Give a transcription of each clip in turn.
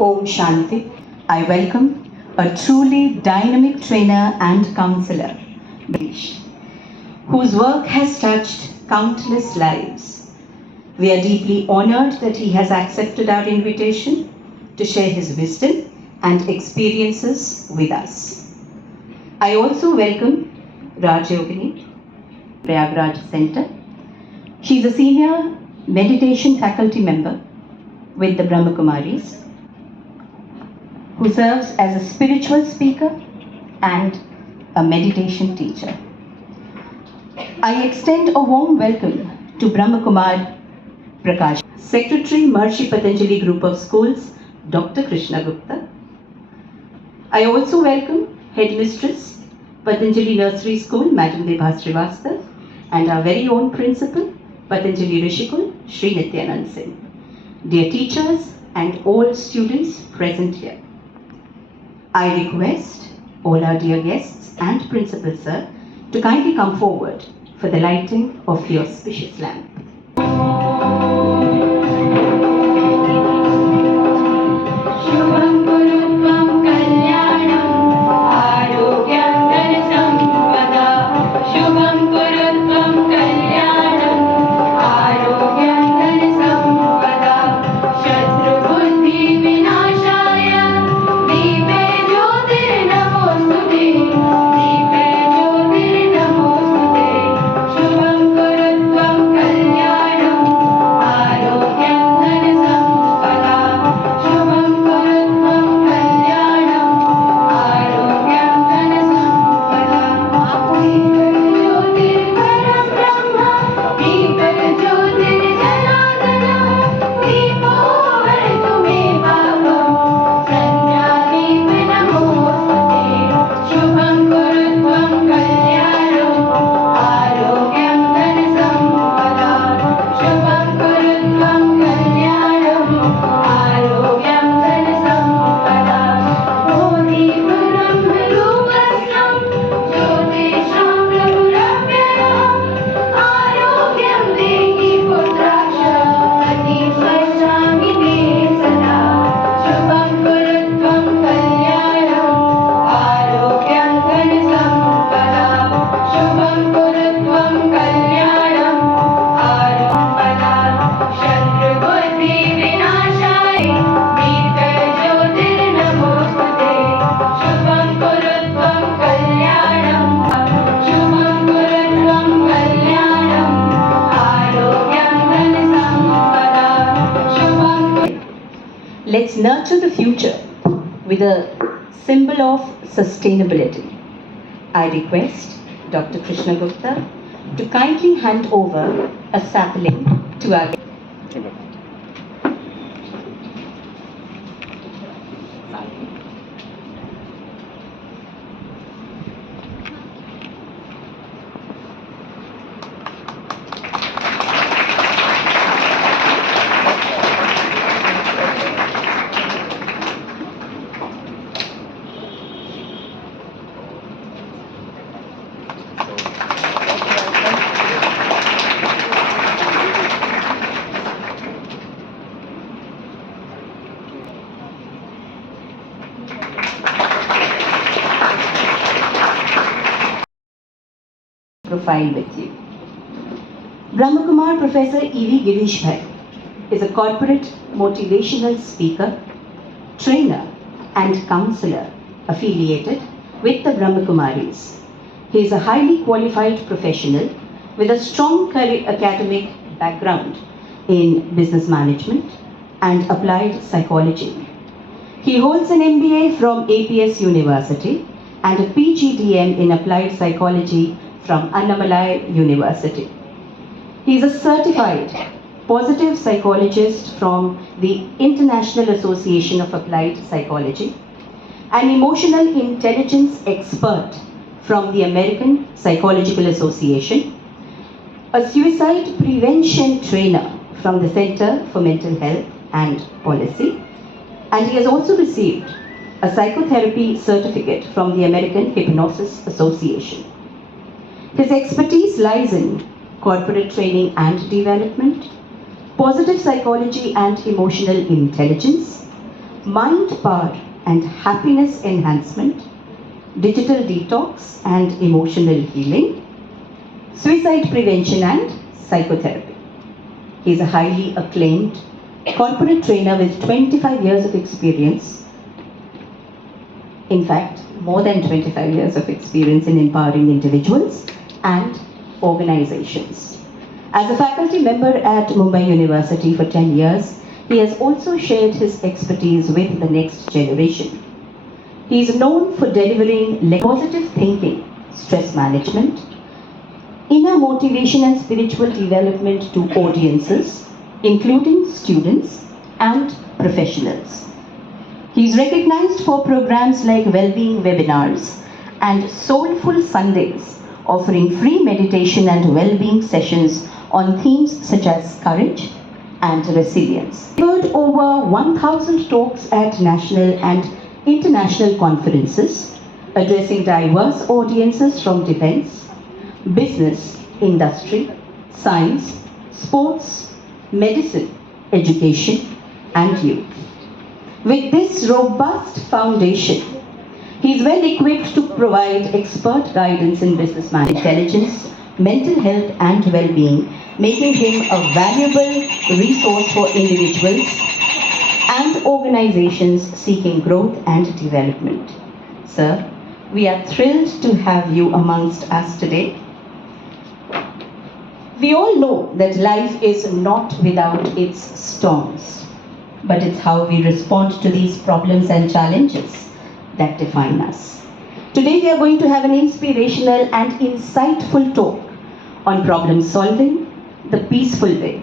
Om Shanti. I welcome a truly dynamic trainer and counselor, Brish, whose work has touched countless lives. We are deeply honored that he has accepted our invitation to share his wisdom and experiences with us. I also welcome Raj Yogini, Prayagraj Center. She is a senior meditation faculty member with the Brahma Kumaris, who serves as a spiritual speaker and a meditation teacher. I extend a warm welcome to Brahma Kumar Prakash, Secretary, Maharishi Patanjali Group of Schools, Dr. Krishna Gupta. I also welcome Headmistress, Patanjali Nursery School, Madam Debha Srivastav, and our very own Principal, Patanjali Rishikul, Sri Nityanand Singh. Dear teachers and all students present here, I request all our dear guests and Principal Sir to kindly come forward for the lighting of the auspicious lamp. Let's nurture the future with a symbol of sustainability. I request Dr. Krishna Gupta to kindly hand over a sapling to our guest. Profile with you. Brahma Kumar Professor E.V. Girish Bhai is a corporate motivational speaker, trainer and counselor affiliated with the Brahma Kumaris. He is a highly qualified professional with a strong academic background in business management and applied psychology. He holds an MBA from APS University and a PGDM in applied psychology from Annamalai University. He is a certified positive psychologist from the International Association of Applied Psychology, an emotional intelligence expert from the American Psychological Association, a suicide prevention trainer from the Center for Mental Health and Policy, and he has also received a psychotherapy certificate from the American Hypnosis Association. His expertise lies in corporate training and development, positive psychology and emotional intelligence, mind power and happiness enhancement, digital detox and emotional healing, suicide prevention and psychotherapy. He is a highly acclaimed corporate trainer with 25 years of experience. In fact, more than 25 years of experience in empowering individuals and organizations. As a faculty member at Mumbai University for 10 years, he has also shared his expertise with the next generation. He is known for delivering positive thinking, stress management, inner motivation and spiritual development to audiences, including students and professionals. He is recognized for programs like Wellbeing Webinars and Soulful Sundays, offering free meditation and well-being sessions on themes such as courage and resilience. He heard over 1,000 talks at national and international conferences, addressing diverse audiences from defense, business, industry, science, sports, medicine, education, and youth. With this robust foundation, he is well equipped to provide expert guidance in business management, intelligence, mental health, and well-being, making him a valuable resource for individuals and organizations seeking growth and development. Sir, we are thrilled to have you amongst us today. We all know that life is not without its storms, but it's how we respond to these problems and challenges that define us. Today we are going to have an inspirational and insightful talk on problem solving the peaceful way,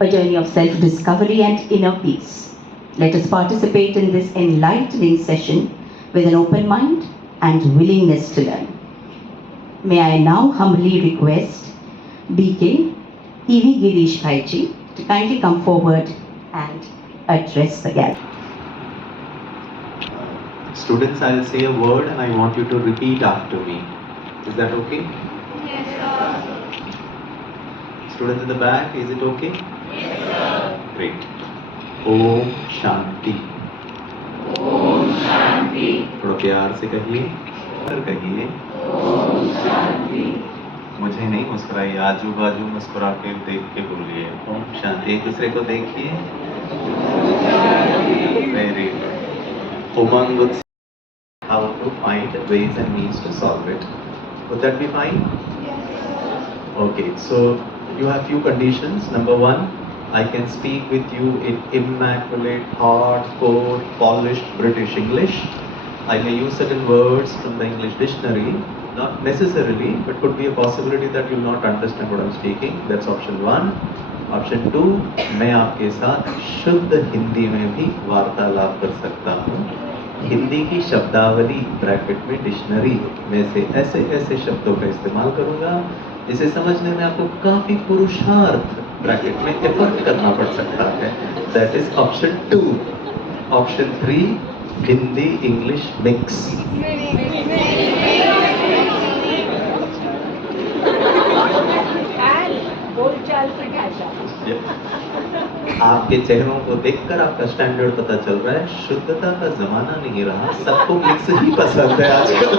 a journey of self-discovery and inner peace. Let us participate in this enlightening session with an open mind and willingness to learn. May I now humbly request BK E.V. Girish Bhaiji to kindly come forward and address the gathering. Students, I'll say a word and I want you to repeat after me. Is that okay? Yes, sir. Students in the back, is it okay? Yes, sir. Great. Om Shanti. Om Shanti. थोड़ा प्यार से कहिए, फिर कहिए Om Shanti. मुझे नहीं मुस्कुराइए, आजू बाजू मुस्कुरा के देख के बोलिए ओम शांति। एक दूसरे को देखिए। Very good. उमंग उत्साह, how to find ways and means to solve it. Would that be fine? Okay, so you have few conditions. Number one, I can speak with you in immaculate, hardcore, polished British English. I may use certain words from the English dictionary, not necessarily, but could be a possibility that you will not understand what I am speaking. That's option one. Option two, मैं आपके साथ शुद्ध हिंदी में भी वार्तालाप कर सकता हूँ। हिंदी की शब्दावली ब्रैकेट में डिक्शनरी में से ऐसे ऐसे शब्दों का इस्तेमाल करूँगा जिसे समझने में आपको काफी पुरुषार्थ ब्रैकेट में एफर्ट करना पड़ सकता है। That is option two. Option three, Hindi English mix. आपके चेहरों को देखकर आपका स्टैंडर्ड पता चल रहा है, शुद्धता का जमाना नहीं रहा, सबको मिक्स ही पसंद है आजकल।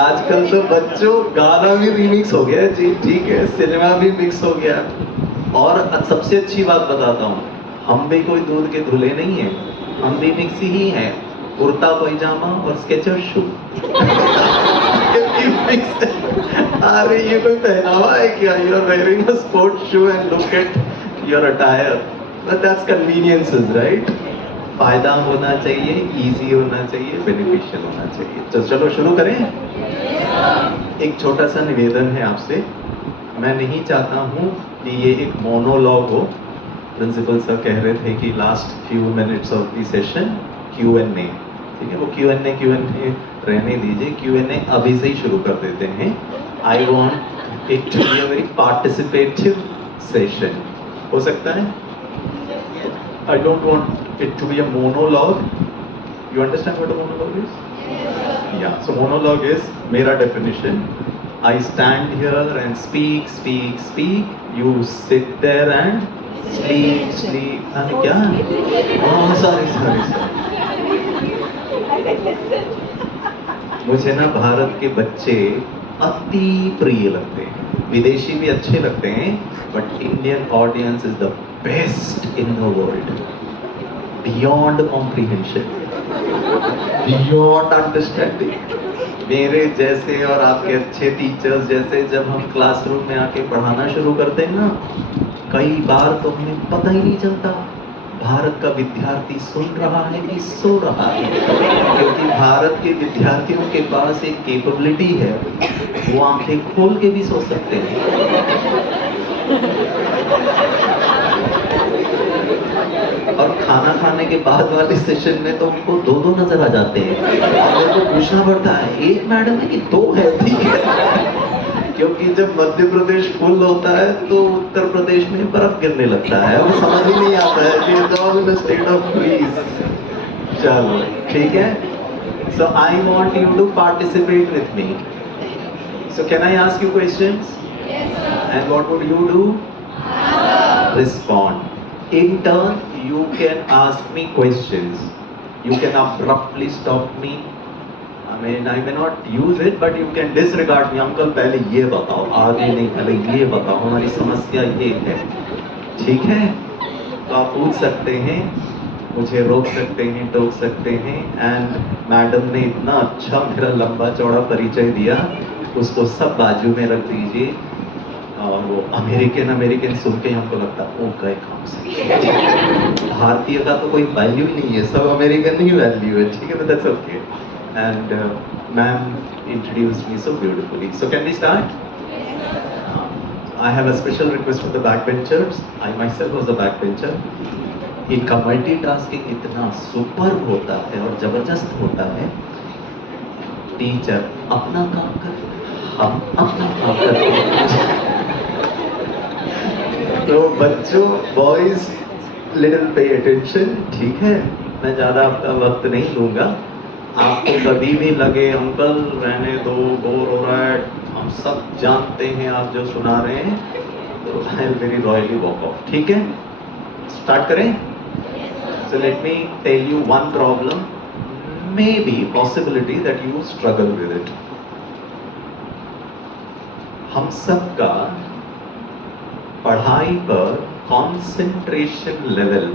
आजकल तो बच्चों गाना भी रीमिक्स हो गया जी, ठीक है, सिनेमा भी मिक्स हो गया। और सबसे अच्छी बात बताता हूँ, हम भी कोई दूध के धुले नहीं है, हम भी मिक्स ही हैं। कुर्ता पैजामा और स्केचर शू। अरे ये कोई पहनावा है क्या? You are wearing a sports shoe and look at your attire, but that's conveniences, right? फायदा होना चाहिए, इजी होना चाहिए, बेनिफिशियल होना चाहिए। तो चलो शुरू करें। एक छोटा सा निवेदन है आपसे। मैं नहीं चाहता हूँ कि ये एक मोनोलॉग हो। प्रिंसिपल सर कह रहे थे कि last few minutes of the session Q&A, ठीक है, वो Q&A रहने दीजिए। Q&A अभी से ही शुरू कर देते हैं। I want it to be a very participative session. हो सकता है? I don't want it to be a monologue. You understand what a monologue is? Yeah, so monologue is मेरा definition. I stand here and speak, speak, speak. You sit there and sleep, sleep. अरे क्या? Oh, sorry, sorry. मुझे ना भारत के बच्चे अति प्रिय लगते हैं, विदेशी भी अच्छे लगते हैं, but Indian audience is the best in the world, beyond comprehension, beyond understanding. मेरे जैसे और आपके अच्छे टीचर्स जैसे जब हम क्लासरूम में आके पढ़ाना शुरू करते हैं ना, कई बार तो हमें पता ही नहीं चलता भारत का विद्यार्थी सुन रहा है कि सो रहा है, क्योंकि भारत के विद्यार्थियों के पास एक कैपेबिलिटी है, वो आंखें खोल के भी सो सकते हैं। और खाना खाने के बाद वाले सेशन में तो उनको दो दो नजर आ जाते हैं, और मेरे को पूछना पड़ता है एक मैडम है कि दो है, ठीक है, क्योंकि जब मध्य प्रदेश फुल होता है तो उत्तर प्रदेश में बर्फ गिरने लगता है, वो समझ ही नहीं आता है कि it's all in the state of freeze. चलो ठीक है, so I want you to participate with me, so can I ask you questions? And what would you do? Respond. In turn, you can ask me questions. You can abruptly stop me. I mean, I may not use it, but you can disregard me. Uncle, पहले ये बताओ, आगे नहीं, पहले ये बताओ, हमारी समस्या ये है, ठीक है? तो आप पूछ सकते हैं, मुझे रोक सकते हैं, टोक सकते हैं, एंड मैडम ने इतना अच्छा मेरा लंबा चौड़ा परिचय दिया, उसको सब बाजू में रख दीजिए। और वो अमेरिकन सुन के हमको लगता है ओ गए काम से, भारतीय का तो कोई वैल्यू ही नहीं है, सब अमेरिकन ही वैल्यू है, ठीक है, that's okay. And ma'am introduced me so beautifully, so can we start? I have a special request for the backbenchers. I myself was a backbencher. इनका मल्टीटास्किंग इतना सुपर होता है और जबरदस्त होता है। टीचर अपना काम कर, हम अपना काम करते हैं। तो बच्चों, बॉयज, लिटिल पे अटेंशन, ठीक है? मैं ज़्यादा आपका वक्त नहीं लूँगा। आपको कभी भी लगे अंकल रहने दो, बोर हो रहा है, हम सब जानते हैं आप जो सुना रहे हैं, तो I will very royally walk off, ठीक है? स्टार्ट करें? So let me tell you one problem, maybe possibility that you struggle with it. हम सबका पढ़ाई पर कंसंट्रेशन लेवल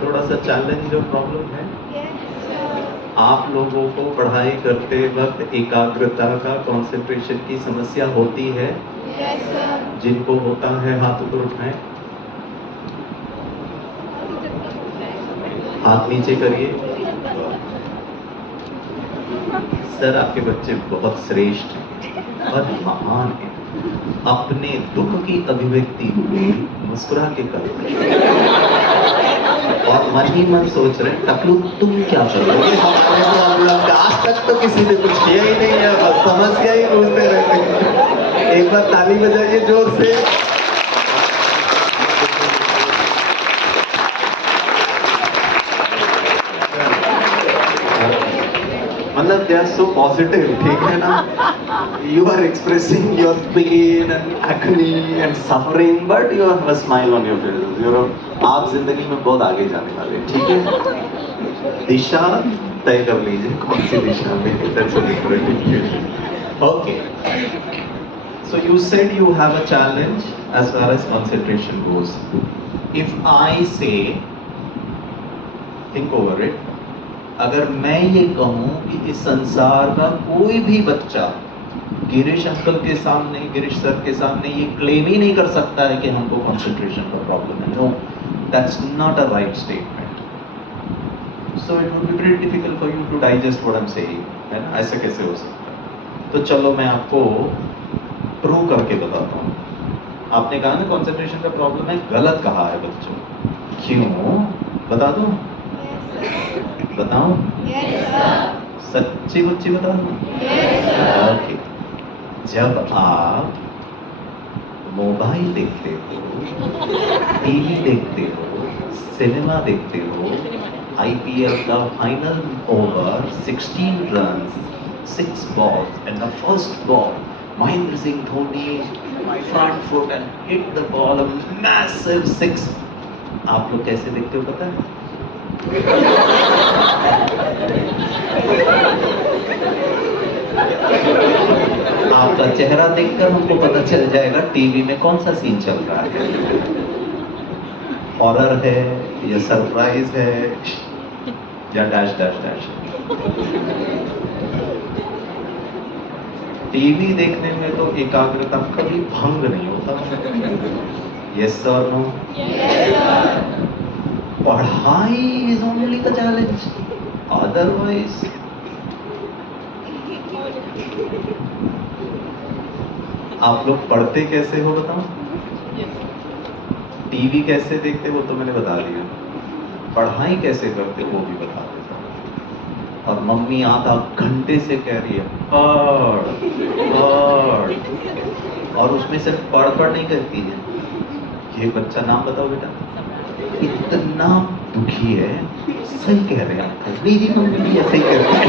थोड़ा सा चैलेंज और प्रॉब्लम है। आप लोगों को पढ़ाई करते वक्त एकाग्रता का, कंसंट्रेशन की समस्या होती है? जिनको होता है हाथ ऊपर उठाएं, हाथ नीचे करिए। सर आपके बच्चे बहुत श्रेष्ठ हैं, बहुत महान हैं, अपने दुख की अभिव्यक्ति मुस्कुरा के करते और मन ही मन सोच रहे टकलू तुम क्या करोगे, आज तक तो किसी ने कुछ किया ही नहीं है, बस समस्या ही पूछते रहते हैं। एक बार ताली बजाइए जोर से। मतलब दे आर सो पॉजिटिव, ठीक है ना? You are expressing your pain and agony and suffering, but you have a smile on your face. You know, आप जिंदगी में बहुत आगे जाने वाले हैं, ठीक है? दिशा तय कर लीजिए कौन सी दिशा में। That's a different equation. Okay. So you said you have a challenge as far as concentration goes. If I say, think over it. अगर मैं ये कहूँ कि इस संसार का कोई भी बच्चा गिरीश अंकल के सामने, गिरीश सर के सामने ये क्लेम ही नहीं कर सकता है कि हमको कंसंट्रेशन का प्रॉब्लम है, no, that's not a right statement. So it would be very difficult for you to digest what I am saying, है ना? ऐसे कैसे हो सकता है? तो चलो मैं आपको प्रूव करके बताता हूँ। आपने कहा ना कंसंट्रेशन का प्रॉब्लम है, गलत कहा है बच्चों। क्यों? बता दूं? बताऊं? सच्ची मुच्ची बता दूं? ओके। जब आप मोबाइल देखते हो, टीवी देखते हो, सिनेमा देखते हो, IPL का final over, 16 runs, 6 balls, and the first ball, Mahendra Singh Dhoni front foot and hit the ball a massive 6. आप लोग कैसे देखते हो पता है? आपका चेहरा देखकर हमको पता चल जाएगा टीवी में कौन सा सीन चल रहा है, हॉरर है या सरप्राइज है या डैश डैश डैश। टीवी देखने में तो एकाग्रता कभी भंग नहीं होता। Yes sir no? पढ़ाई is only the challenge, otherwise आप लोग पढ़ते कैसे हो बताओ? टीवी कैसे देखते वो तो मैंने बता दिया, पढ़ाई कैसे करते वो भी बता देता हूं। और मम्मी आधा घंटे से कह रही है पढ़ पढ़, और उसमें सिर्फ पढ़ नहीं कहती है, ये बच्चा नाम बताओ बेटा, इतना दुखी है, सही कह रहे हैं आप, मेरी मम्मी भी ऐसे ही कहती है।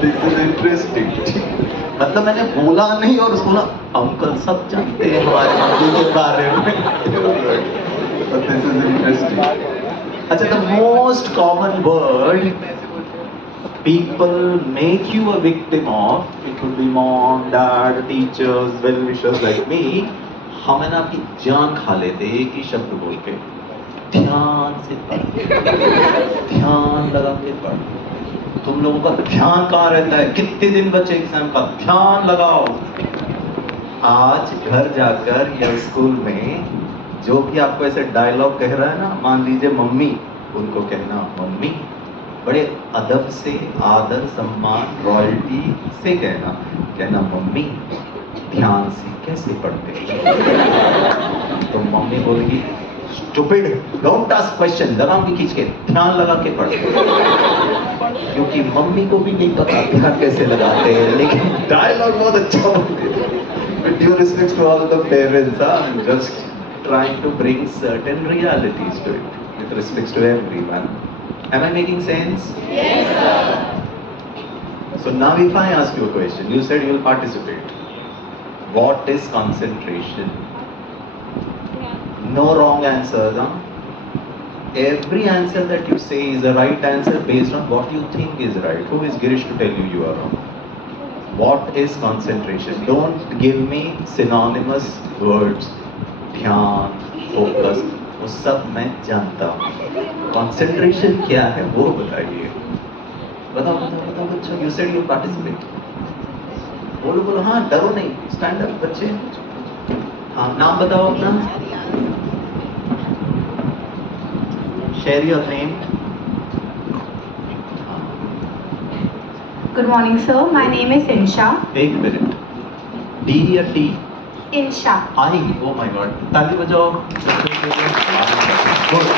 This is interesting. मतलब मैंने बोला नहीं और उसको ना अंकल सब जानते हैं हमारे मम्मी के बारे में। But this is interesting. अच्छा, the most common word people make you a victim of, it could be mom, dad, teachers, well-wishers like me. हम है ना आपकी जान खा लेते एक ही शब्द बोल के, ध्यान से पढ़, ध्यान लगा के पढ़। तुम लोगों का ध्यान कहाँ रहता है? कितने दिन बचे एग्जाम का, ध्यान लगाओ। आज घर जाकर या स्कूल में जो भी आपको ऐसे डायलॉग कह रहा है ना, मान लीजिए मम्मी, उनको कहना मम्मी, बड़े अदब से, आदर सम्मान रॉयल्टी से कहना मम्मी ध्यान से कैसे पढ़ते हैं? तो मम्मी बोलेगी स्टूपिड, डोंट आस्क क्वेश्चन, लगाम की खींच के ध्यान लगा के पढ़। क्योंकि मम्मी को भी नहीं पता ध्यान कैसे लगाते हैं, लेकिन डायलॉग बहुत अच्छा बोलते हैं। With due respect to all the parents, I'm just trying to bring certain realities to it, with respect to everyone. Am I making sense? Yes, sir. So now if I ask you a question, you said you will participate. What is concentration? No wrong answers, huh? Every answer that you say is the right answer based on what you think is right. Who is Girish to tell you you are wrong? What is concentration? Don't give me synonymous words. ध्यान, focus, वो सब मैं जानता हूँ। Concentration क्या है वो बताइए। बताओ बच्चों, you said you participate. बोलो हाँ, डरो नहीं, stand up बच्चे। हाँ, नाम बताओ अपना। Share your name. Good morning, sir. My name is Insha. एक मिनट, D या T? Insha. I. Oh my God. ताली बजाओ। Good.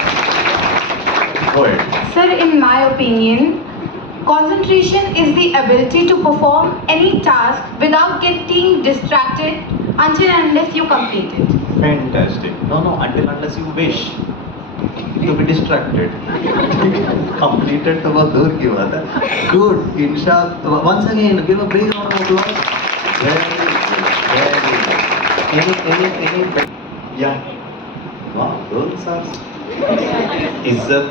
Go ahead. Sir, in my opinion, concentration is the ability to perform any task without getting distracted until and unless you complete it. Fantastic. No, until unless you wish to be distracted. Completed तो बहुत दूर की बात है. Good. Insha. Once again, give a big round of applause. Very good. Any. Yeah. Wow. Girls are. इज्जत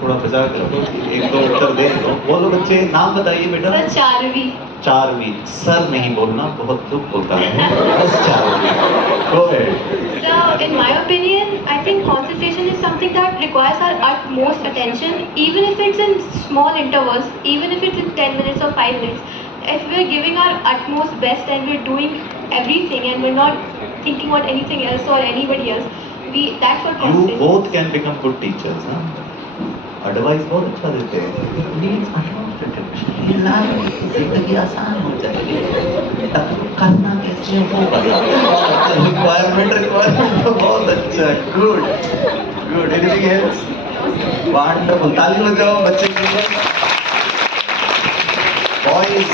थोड़ा बचा करो, एक दो उत्तर दे दो। बोलो बच्चे, नाम बताइए बेटा। Sir, Charvi. चारवी, सर नहीं बोलना, बहुत दुख होता है, बस चारवी। Go ahead. So, in my opinion, I think concentration is something that requires our utmost attention, even if it's in small intervals, even if it's in 10 minutes or 5 minutes. If we're giving our utmost best and we're doing everything and we're not thinking about anything else or anybody else, that's what You concentration both can become good teachers, huh? Advice बहुत अच्छा देते हैं। Please utmost attention, relax, जिंदगी आसान हो जाएगी। तब करना कैसे वो बताओ। Requirement तो बहुत अच्छा, good. Anything else? Wonderful. ताली बजाओ बच्चे के लिए। Boys,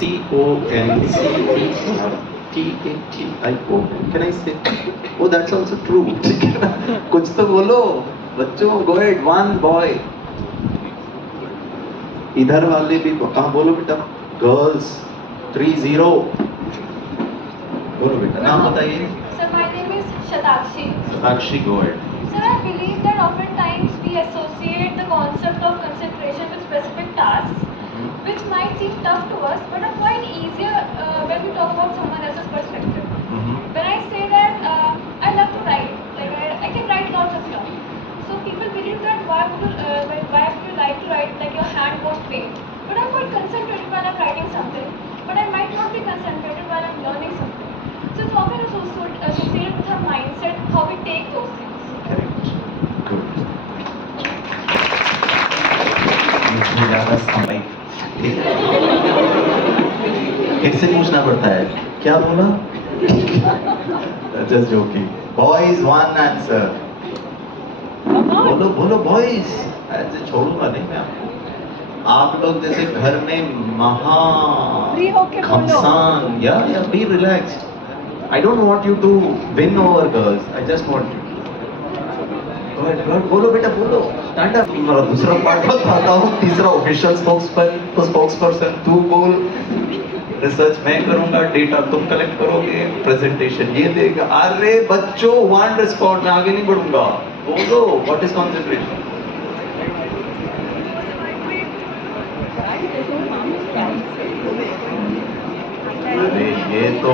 TONC. Can I say? Oh, that's also true. ठीक है ना? कुछ तो बोलो बच्चों. Go ahead. One boy. इधर वाले भी कहाँ बोलो बेटा. Girls. 30. बोलो बेटा. नाम बताइए. Sir, my name is Shatakshi. Sakshi, go ahead. Sir, I believe that oftentimes we associate the concept of concentration with specific tasks, which might seem tough to us, but are quite easier when we talk about someone else's perspective. When I say that I love to write, like I can write lots of stuff. So people believe that why would you like to write, like your hand won't faint. But I'm quite concentrated while I'm writing something, but I might not be concentrated while I'm learning something. So it's often associated with our mindset, how we take those things. Correct. Good. मुझे ज़्यादा समय कैसे पूछना पड़ता है. क्या बोला? Just joking. Boys, one answer. बोलो बोलो boys. ऐसे छोड़ूंगा नहीं मैं आपको. आप लोग जैसे घर में महा खमसान या be relaxed. I don't want you to win over girls. I just want you. Go ahead, बोलो बेटा बोलो. Stand up. मेरा दूसरा पार्ट बताता हूँ. तीसरा ऑफिशियल स्पोक्सपर्सन तू बोल. रिसर्च मैं करूंगा, डेटा तुम कलेक्ट करोगे, प्रेजेंटेशन ये देगा. अरे बच्चों, वन रिस्पॉन्ड. मैं आगे नहीं बढ़ूंगा. बोलो व्हाट इज कंसंट्रेशन. अरे ये तो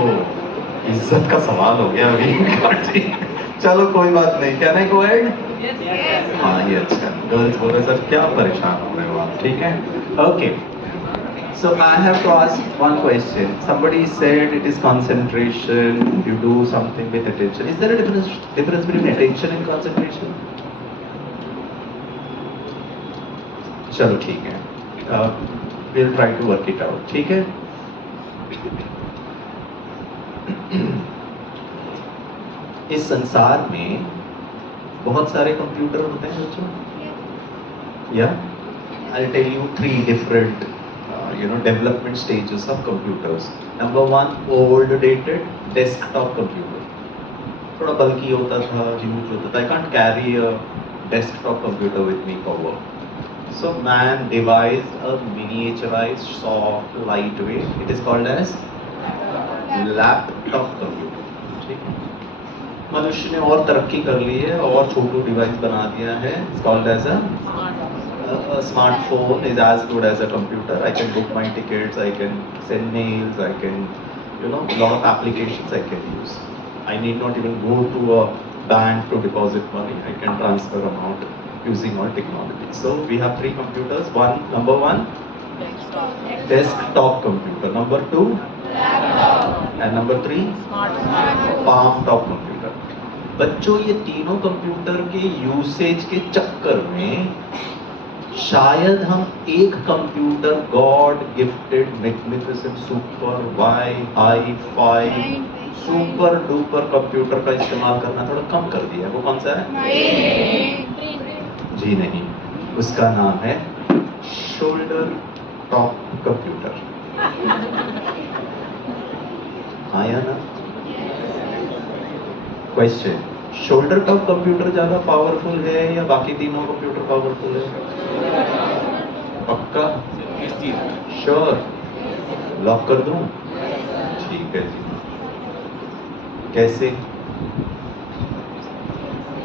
इज्जत का सवाल हो गया अभी. चलो कोई बात नहीं. क्या नहीं. Go ahead. हाँ ये अच्छा. गर्ल्स बोल रहे सर क्या परेशान हो रहे हो आप. ठीक है. Okay. So I have to ask one question. Somebody said it is concentration. You do something with attention. Is there a difference between attention and concentration? चलो ठीक है. We'll try to work it out. ठीक है. इस संसार में बहुत सारे कंप्यूटर होते हैं बच्चों. Yeah. I'll tell you 3 different development stages of computers. Number 1, old dated desktop computer. थोड़ा bulky होता था, huge होता था. I can't carry a desktop computer with me for work. So man devised a miniaturized, soft, lightweight. It is called as laptop computer. ठीक है. मनुष्य ने और तरक्की कर ली है और छोटू डिवाइस बना दिया है. It's called as a smartphone is as good as a computer. I can book my tickets, I can send mails, I can, lot of applications I can use. I need not even go to a bank to deposit money. I can transfer amount using all technology. So we have 3 computers. Number 1, desktop computer. Number 2, laptop. And number 3, palm top computer. बच्चों ये तीनों computer के usage के चक्कर में शायद हम एक computer God gifted magnificent super hi fi super duper computer का इस्तेमाल करना थोड़ा कम कर दिया. वो कौन सा है? जी नहीं. उसका नाम है शोल्डर टॉप कंप्यूटर. आया ना क्वेश्चन. शोल्डर टॉप कंप्यूटर ज्यादा पावरफुल है या बाकी तीनों कंप्यूटर पावरफुल है? पक्का? श्योर. लॉक कर दूं? ठीक है जी. कैसे?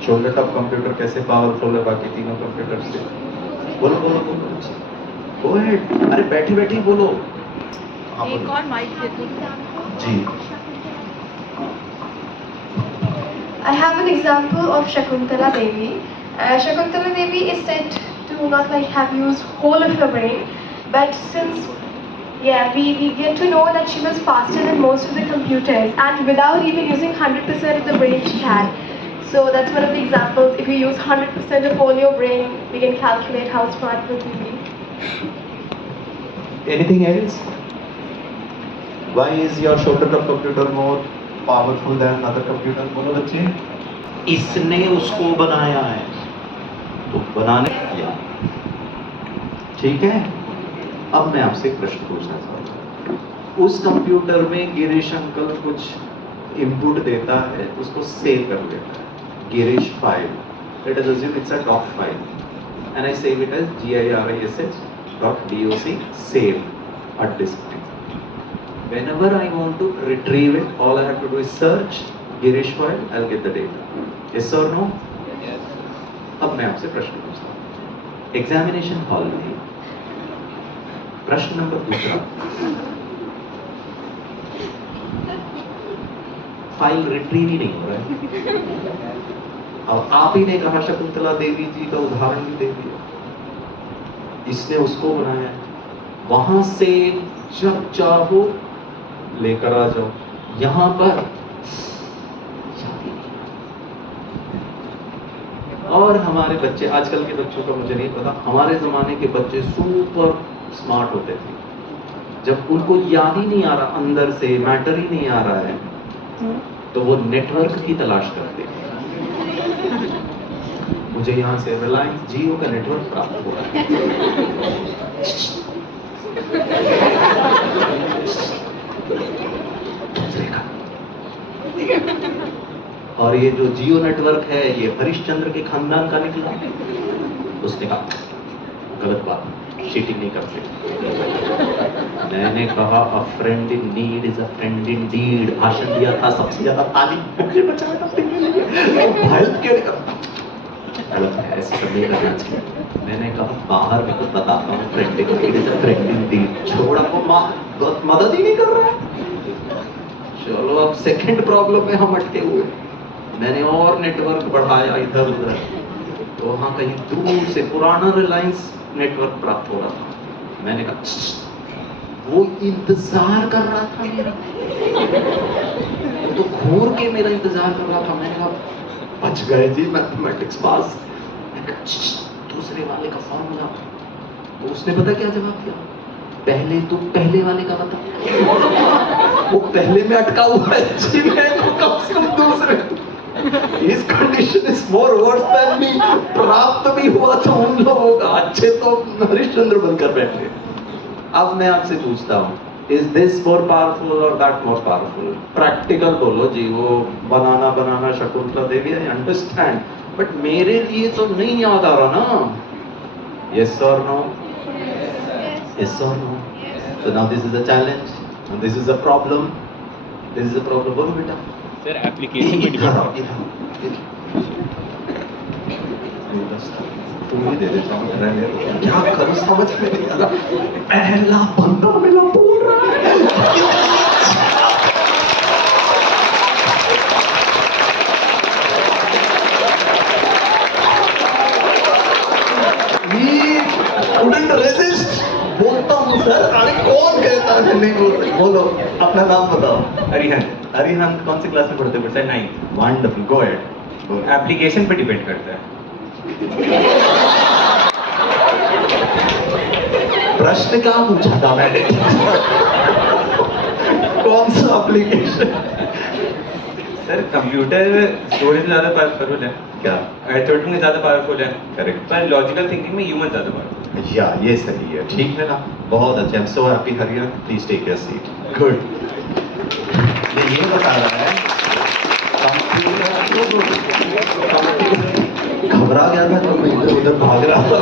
शोल्डर टॉप कंप्यूटर कैसे पावरफुल है बाकी तीनों कंप्यूटर से? बोलो बोलो बोलो. Go ahead. अरे बैठे बैठे ही बोलो. एक और माइक दे दो जी. I have an example of Shakuntala Devi. Shakuntala Devi is said to not have used whole of her brain, but since we get to know that she was faster than most of the computers and without even using 100% of the brain she had. So that's one of the examples. If you use 100% of all your brain, we can calculate how smart would you be. Anything else? Why is your shoulder top computer more powerful than other computer? बोलो बच्चे. इसने उसको बनाया है तो बनाने किया. ठीक है. अब मैं आपसे एक प्रश्न पूछना चाहता हूँ. उस कंप्यूटर में गिरीश अंकल कुछ इनपुट देता है, उसको सेव कर लेता है, Girish file, let us assume it's a doc file, and I save it as girish.doc save at display. Whenever I want to retrieve it, all I have to do is search Girish file, I'll get the data. Yes or no? Yes. अब मैं आपसे प्रश्न पूछता हूँ, examination hall में प्रश्न number 2, file retrieve ही नहीं हो रहा है। अब आप ही ने कहा शकुंतला देवी जी का उदाहरण भी दे दिया, इसने उसको बनाया, वहां से जब चाहो लेकर आ जाओ, यहां पर और हमारे बच्चे, आजकल के बच्चों का मुझे नहीं पता, हमारे जमाने के बच्चे सुपर स्मार्ट होते थे, जब उनको याद ही नहीं आ रहा, अंदर से मैटर ही नहीं आ रहा है, तो वो नेटवर्क की तलाश करते हैं। मुझे यहाँ से रिलायंस जियो का नेटवर्क प्राप्त हुआ है, और ये जो जियो नेटवर्क है ये हरिश्चंद्र के खानदान का निकला। उसने कहा गलत बात, चीटिंग नहीं करते। मैंने कहा a friend in need is a friend indeed, भाषण दिया था, सबसे ज्यादा ताली मुझे बचाया था, हेल्प क्यों नहीं करता? गलत है, ऐसे सब नहीं करना चाहिए। मैंने कहा बाहर मैं तो बताता हूँ, friend in need is a friend indeed, छोड़, आपको मदद ही नहीं कर रहा है। चलो अब सेकंड प्रॉब्लम में हम अटके हुए, मैंने और नेटवर्क बढ़ाया इधर उधर, तो वहां कहीं दूर से पुराना रिलायंस नेटवर्क प्राप्त हो रहा था। मैंने कहा वो इंतजार कर रहा था मेरा, वो तो घूर के मेरा इंतजार कर रहा था। मैंने कहा बच गए जी, मैथमेटिक्स पास। दूसरे वाले का फॉर्मूला, तो उसने पता क्या जवाब दिया, पहले तो पहले वाले का बता। वो पहले में अटका हुआ है जी, मैं तो कम से कम दूसरे। His condition is more worse than me. प्राप्त भी हुआ था उन लोगों का, अच्छे तो हरिश्चंद्र बनकर बैठे। अब मैं आपसे पूछता हूँ, is this more powerful or that more powerful? Practical बोलो जी, वो बनाना Shakuntala Devi, I understand, but मेरे लिए तो नहीं याद आ रहा ना। Yes or no? Yes or no? So now this is a challenge, and this is a problem. This is a problem. बोलो बेटा। सर एप्लीकेशन में डिपेंड करता है। तुम्हें दे देता हूँ, क्या करूँ समझ में नहीं आ रहा। पहला बंदा मेरा बोल रहा है, couldn't resist, बोलता हूँ सर। अरे कौन कहता है नहीं बोलते? बोलो अपना नाम बताओ। अरिहंत। अरिहंत कौन सी क्लास में पढ़ते हो? Sir 9th। Wonderful, go ahead. Application पे डिपेंड करता है। प्रश्न क्या पूछा था मैंने? कौन सा एप्लीकेशन? सर कंप्यूटर स्टोरेज ज्यादा पावरफुल है, क्या? अरिथमेटिक में ज्यादा पावरफुल है, करेक्ट। पर लॉजिकल थिंकिंग में ह्यूमन ज्यादा पावरफुल है। या ये सही है, ठीक है ना? बहुत अच्छा। I am so happy Hariya, please take your seat. Good. ये बता रहा है घबरा गया था जब मैं इधर उधर भाग रहा था।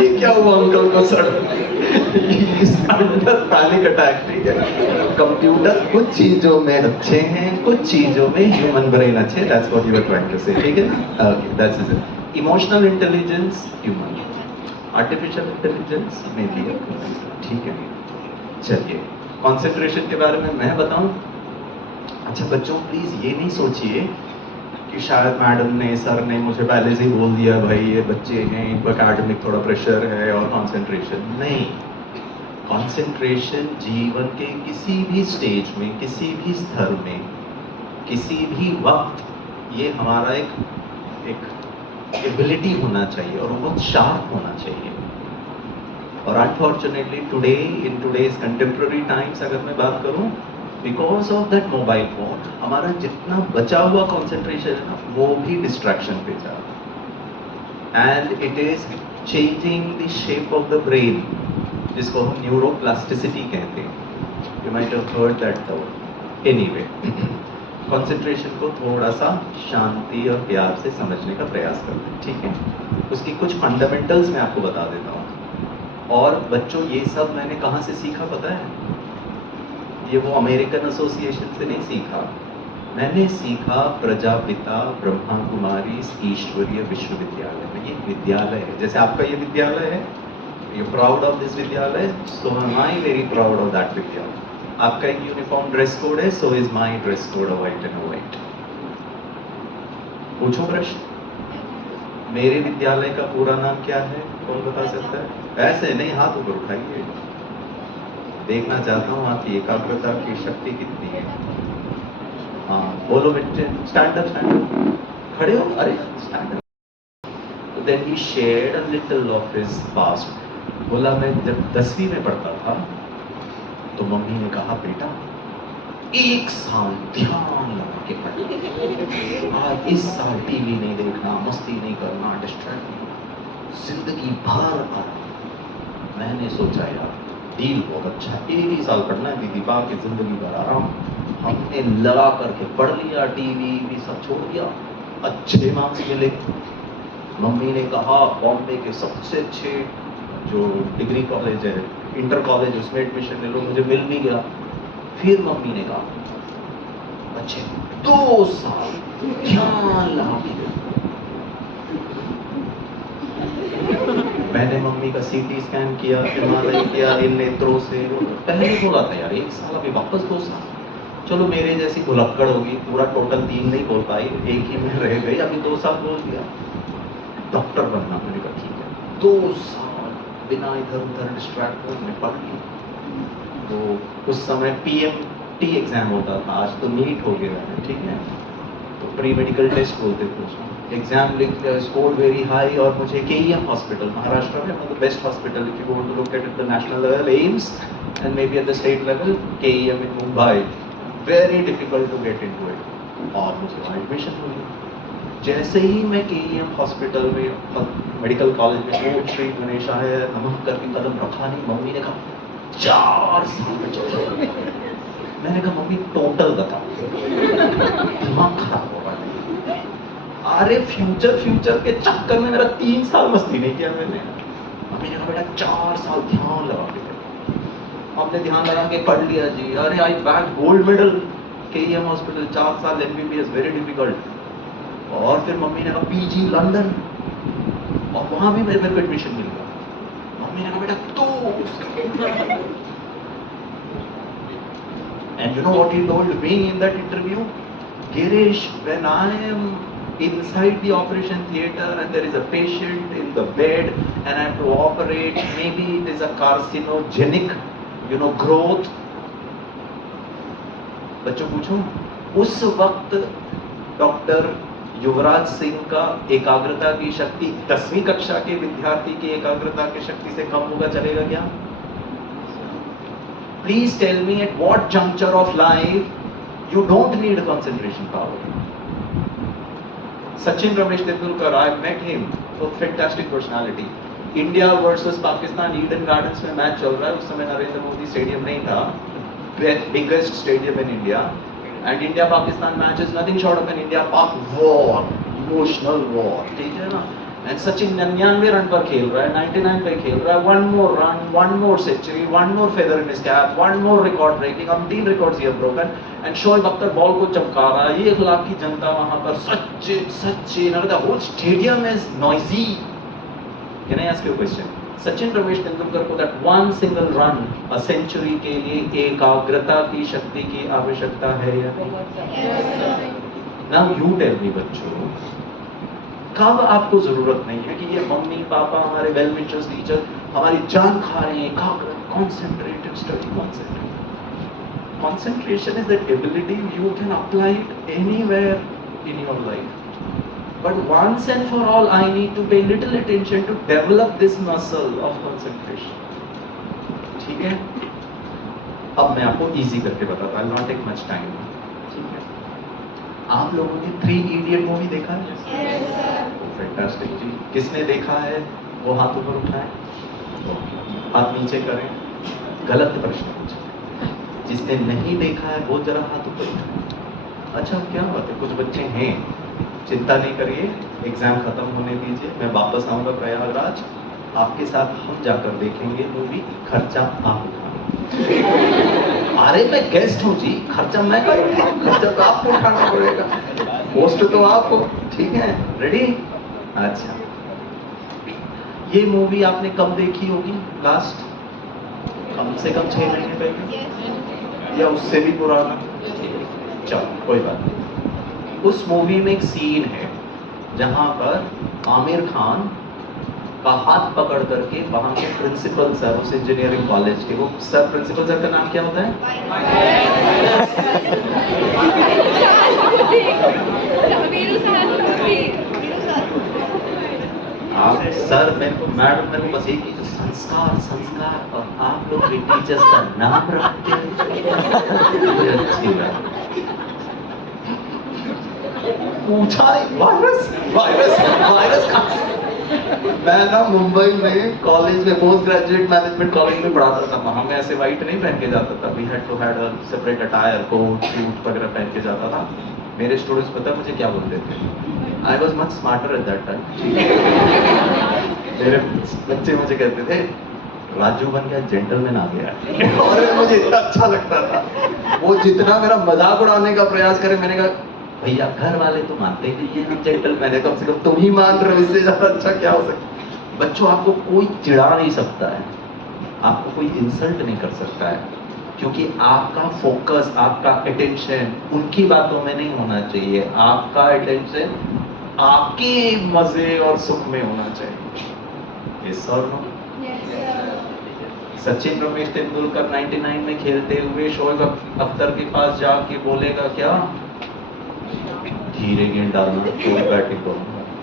ये क्या हुआ अंकल को सर? पैनिक अटैक, ठीक है? कंप्यूटर कुछ चीजों में अच्छे हैं, कुछ चीजों में ह्यूमन ब्रेन अच्छे। That's what you are trying to say, ठीक है? Okay, that's it. Emotional intelligence human, artificial intelligence mainly, ठीक है? चलिए कंसंट्रेशन के बारे में मैं बताऊं। अच्छा बच्चों प्लीज ये नहीं सोचिए कि शायद मैडम ने सर ने मुझे पहले से ही बोल दिया भाई ये बच्चे हैं, इनको एकेडमिक थोड़ा प्रेशर है और कंसंट्रेशन नहीं। कंसंट्रेशन जीवन के किसी भी स्टेज में, किसी भी स्तर में, किसी भी वक्त, ये हमारा एक एबिलिटी होना चाहिए और बहुत शार्प होना चाहिए। और unfortunately today in today's contemporary times अगर मैं बात करूं, because of that mobile phone हमारा जितना बचा हुआ कंसंट्रेशन है ना वो भी डिस्ट्रैक्शन पे जा रहा है। And it is changing the shape of the brain, जिसको हम न्यूरोप्लास्टिसिटी कहते हैं। You might have heard that term. Anyway, concentration को थोड़ा सा शांति और प्यार से समझने का प्रयास करते हैं, ठीक है? उसकी कुछ फंडामेंटल्स मैं आपको बता देता हूँ। और बच्चों, ये सब मैंने कहाँ से सीखा पता है? ये वो अमेरिकन एसोसिएशन से नहीं सीखा, मैंने सीखा प्रजापिता ब्रह्मा कुमारी ईश्वरीय विश्वविद्यालय में। ये विद्यालय है, जैसे आपका ये विद्यालय है, यू प्राउड ऑफ दिस विद्यालय, so am I very proud of that विद्यालय। आपका एक यूनिफॉर्म ड्रेस कोड है, so is my dress code of white and white. पूछो प्रश्न, मेरे विद्यालय का पूरा नाम क्या है? कौन बता सकता है? ऐसे नहीं, हाथ ऊपर उठाइए, देखना चाहता हूँ आपकी एकाग्रता की शक्ति कितनी है। हाँ बोलो बेटे, स्टैंड अप, खड़े हो, अरे stand up. Then he shared a little of his past. बोला मैं जब 10वीं में पढ़ता था तो मम्मी ने कहा बेटा 1 साल ध्यान लगा के पढ़, आज इस साल टीवी नहीं देखना, मस्ती नहीं करना, डिस्ट्रैक्ट नहीं, जिंदगी भर आराम। मैंने सोचा यार डील बहुत अच्छा, 1 ही साल पढ़ना है दीदी, बाकी जिंदगी भर आराम। हमने लगा करके पढ़ लिया, टीवी भी सब छोड़ दिया, अच्छे मार्क्स मिले। मम्मी ने कहा बॉम्बे के सबसे अच्छे जो डिग्री कॉलेज है, इंटर कॉलेज, उसमें एडमिशन ले लो, मुझे मिल भी गया। फिर मम्मी ने कहा अच्छे 2 साल ध्यान लगा के। मैंने मम्मी का सीटी स्कैन किया, MRI किया इन नेत्रों से। पहले बोला था यार 1 साल, अभी वापस 2 साल। चलो मेरे जैसी भुलक्कड़ होगी, पूरा टोटल 3 नहीं बोल पाई, 1 ही में रह गई, अभी 2 साल बोल दिया। डॉक्टर बनना, मैंने कहा ठीक है। 2 साल बिना इधर उधर डिस्ट्रैक्ट हुए मैं पढ़ ली। तो उस समय PMT एग्जाम होता था, आज तो नीट हो गया है, ठीक है? तो प्री मेडिकल टेस्ट बोलते थे उसको। एग्जाम लिख लिया, स्कोर वेरी हाई, और मुझे KEM हॉस्पिटल महाराष्ट्र में, one of the best hospital if you want to look at the national level, AIIMS, and maybe at the state level KEM in Mumbai, very difficult to get into it. और मुझे वहाँ admission हो गया। जैसे ही मैं KEM hospital में, medical college में ओम श्री गणेशाय नमः करके कदम रखा नहीं, मम्मी ने कहा 4 साल में चल। मैंने कहा मम्मी टोटल बताओ, दिमाग खराब हो रहा है। अरे फ्यूचर के चक्कर में मेरा 3 साल मस्ती नहीं किया मैंने। मम्मी ने कहा बेटा 4 साल ध्यान लगा के पढ़। हमने ध्यान लगा के पढ़ लिया जी। अरे I back gold medal KEM hospital, 4 साल MBBS, वेरी डिफिकल्ट। और फिर मम्मी ने कहा PG लंदन, और वहां भी मेरे को एडमिशन मिल गया। मम्मी ने कहा बेटा तो, and you know what he told me in that interview? Girish, when I am inside the operation theater and there is a patient in the bed and I have to operate, maybe it is a carcinogenic, growth. बच्चों पूछो, उस वक्त doctor Yuvraj Singh का एकाग्रता की शक्ति 10वीं कक्षा के विद्यार्थी की एकाग्रता की शक्ति से कम होगा, चलेगा क्या? Please tell me at what juncture of life you don't need concentration power. Sachin Ramesh Tendulkar, I've met him, so fantastic personality. India versus Pakistan, Eden Gardens में मैच चल रहा है, उस समय नरेंद्र मोदी स्टेडियम नहीं था, biggest stadium in India. And India-Pakistan match is nothing short of an India-Pak war, emotional war, ठीक है ना? And Sachin 99 रन पर खेल रहा है, 99 पे खेल रहा है, 1 more run, 1 more century, 1 more feather in his cap, 1 more record breaking, 3 records he has broken. And Shoaib Akhtar ball को चमका रहा है, 1 लाख की जनता वहाँ पर, Sachin, and the whole stadium is noisy. Can I ask you a question? Sachin Ramesh Tendulkar को that 1 single run, a century के लिए एकाग्रता की शक्ति की आवश्यकता है या नहीं? Now you tell me बच्चों, कब आपको जरूरत नहीं है कि ये मम्मी पापा हमारे वेल विशर्स टीचर हमारी जान खा रहे हैं, एकाग्र, concentrated study, concentration is that ability you can apply it anywhere in your life. But once and for all, I need to pay little attention to develop this muscle of concentration. ठीक है? अब मैं आपको easy करके बताता हूँ, I'll not take much time. ठीक है? आप लोगों ने 3 Idiot मूवी देखा है? Yes sir. Fantastic जी. किसने देखा है? वो हाथ ऊपर उठाए. हाथ नीचे करें. गलत प्रश्न पूछे. जिसने नहीं देखा है वो जरा हाथ ऊपर उठाए। अच्छा क्या बात है, कुछ बच्चे हैं, चिंता नहीं करिए, एग्जाम खत्म होने दीजिए, मैं वापस आऊंगा प्रयागराज, आपके साथ हम जाकर देखेंगे मूवी, खर्चा आप उठाना। अरे मैं गेस्ट हूँ जी, खर्चा मैं करूँगा, खर्चा तो आपको उठाना पड़ेगा, होस्ट तो आपको, ठीक है, रेडी? अच्छा, ये मूवी आपने कब देखी होगी लास्ट? कम से कम 6 महीने पहले या उससे भी पुराना? चलो कोई बात नहीं। उस मूवी में एक सीन है जहां पर आमिर खान का हाथ पकड़ करके वहां के प्रिंसिपल सर, उस इंजीनियरिंग कॉलेज के, वो सर, प्रिंसिपल सर का नाम क्या होता है? आप सर, मैडम, मेरे को बस एक ही संस्कार संस्कार, और आप लोग भी टीचर्स का नाम रखते हैं, अच्छी बात। पूछा वायरस वायरस वायरस का। मैं ना मुंबई में कॉलेज में, पोस्ट ग्रेजुएट मैनेजमेंट कॉलेज में पढ़ाता था, वहां में ऐसे व्हाइट नहीं पहन के जाता था, we had to had a separate attire, coat suit वगैरह पहन के जाता था। मेरे स्टूडेंट्स पता है मुझे क्या बोलते थे? I was much smarter at that time. मेरे बच्चे मुझे कहते थे राजू बन गया, जेंटलमैन आ गया। और मुझे इतना अच्छा लगता था, वो जितना मेरा मजाक उड़ाने का प्रयास करे, मैंने कहा भैया घर वाले तो मानते ही नहीं है हम जेंटलमैन है, कम से कम तुम ही मान रहे हो, इससे ज्यादा अच्छा क्या हो सकता। बच्चों, आपको कोई चिढ़ा नहीं सकता है, आपको कोई इंसल्ट नहीं कर सकता है, क्योंकि आपका फोकस, आपका अटेंशन उनकी बातों में नहीं होना चाहिए, आपका अटेंशन आपके मजे और सुख में होना चाहिए। Yes or no? Sachin Ramesh Tendulkar 99 में खेलते हुए शोएब अख्तर के पास जाके बोलेगा क्या? धीरे गेंद डालना, कोई बैटिंग को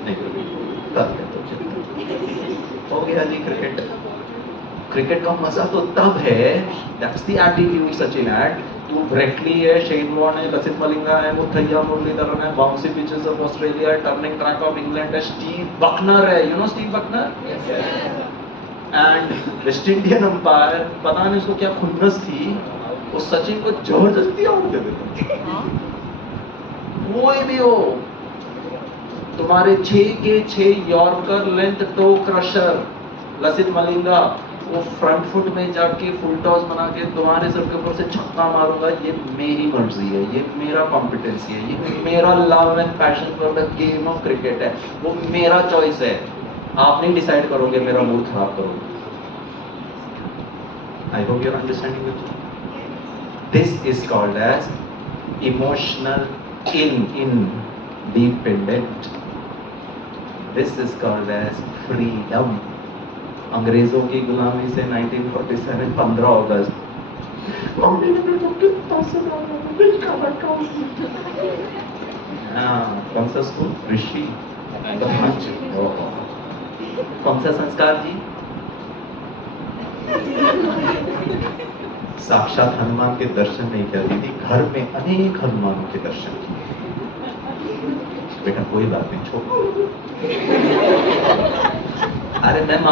नहीं करेगी, तो हो गया जी क्रिकेट। क्रिकेट का मजा तो तब है, that's the attitude Sachin had. वो ब्रेटली है, शेन वॉर्न है, लसित मलिंगा है, मुथैया मुरलीधरन है, bouncy pitches of Australia, turning track of England है, स्टीव बकनर है, you know Steve Bucknor, and West Indian umpire, पता नहीं उसको क्या खुन्नस थी, वो सचिन को जबरदस्ती आउट दे देता। कोई भी हो, तुम्हारे 6 के 6 yorker length toe crusher Lasith Malinga, वो फ्रंट फुट में जाके फुल टॉस बना के तुम्हारे सर के ऊपर से छक्का मारूंगा, ये मेरी मर्जी है, ये मेरा कॉम्पिटेंसी है, ये मेरा love and passion for the game of cricket है, वो मेरा चॉइस है, आप नहीं डिसाइड करोगे, मेरा मूड खराब करोगे। I hope you are understanding with this is called as emotional independent. This is called as freedom. अंग्रेजों की गुलामी से 1947 15 अगस्त मम्मी ने मेरे को कितना सुनाया। हाँ, कौन सा स्कूल? ऋषि कौन सा संस्कार जी? साक्षात हनुमान के दर्शन नहीं करती थी, घर में अनेक हनुमानों के दर्शन किए। बेटा कोई बात नहीं, छोड़ो। अरे मैम,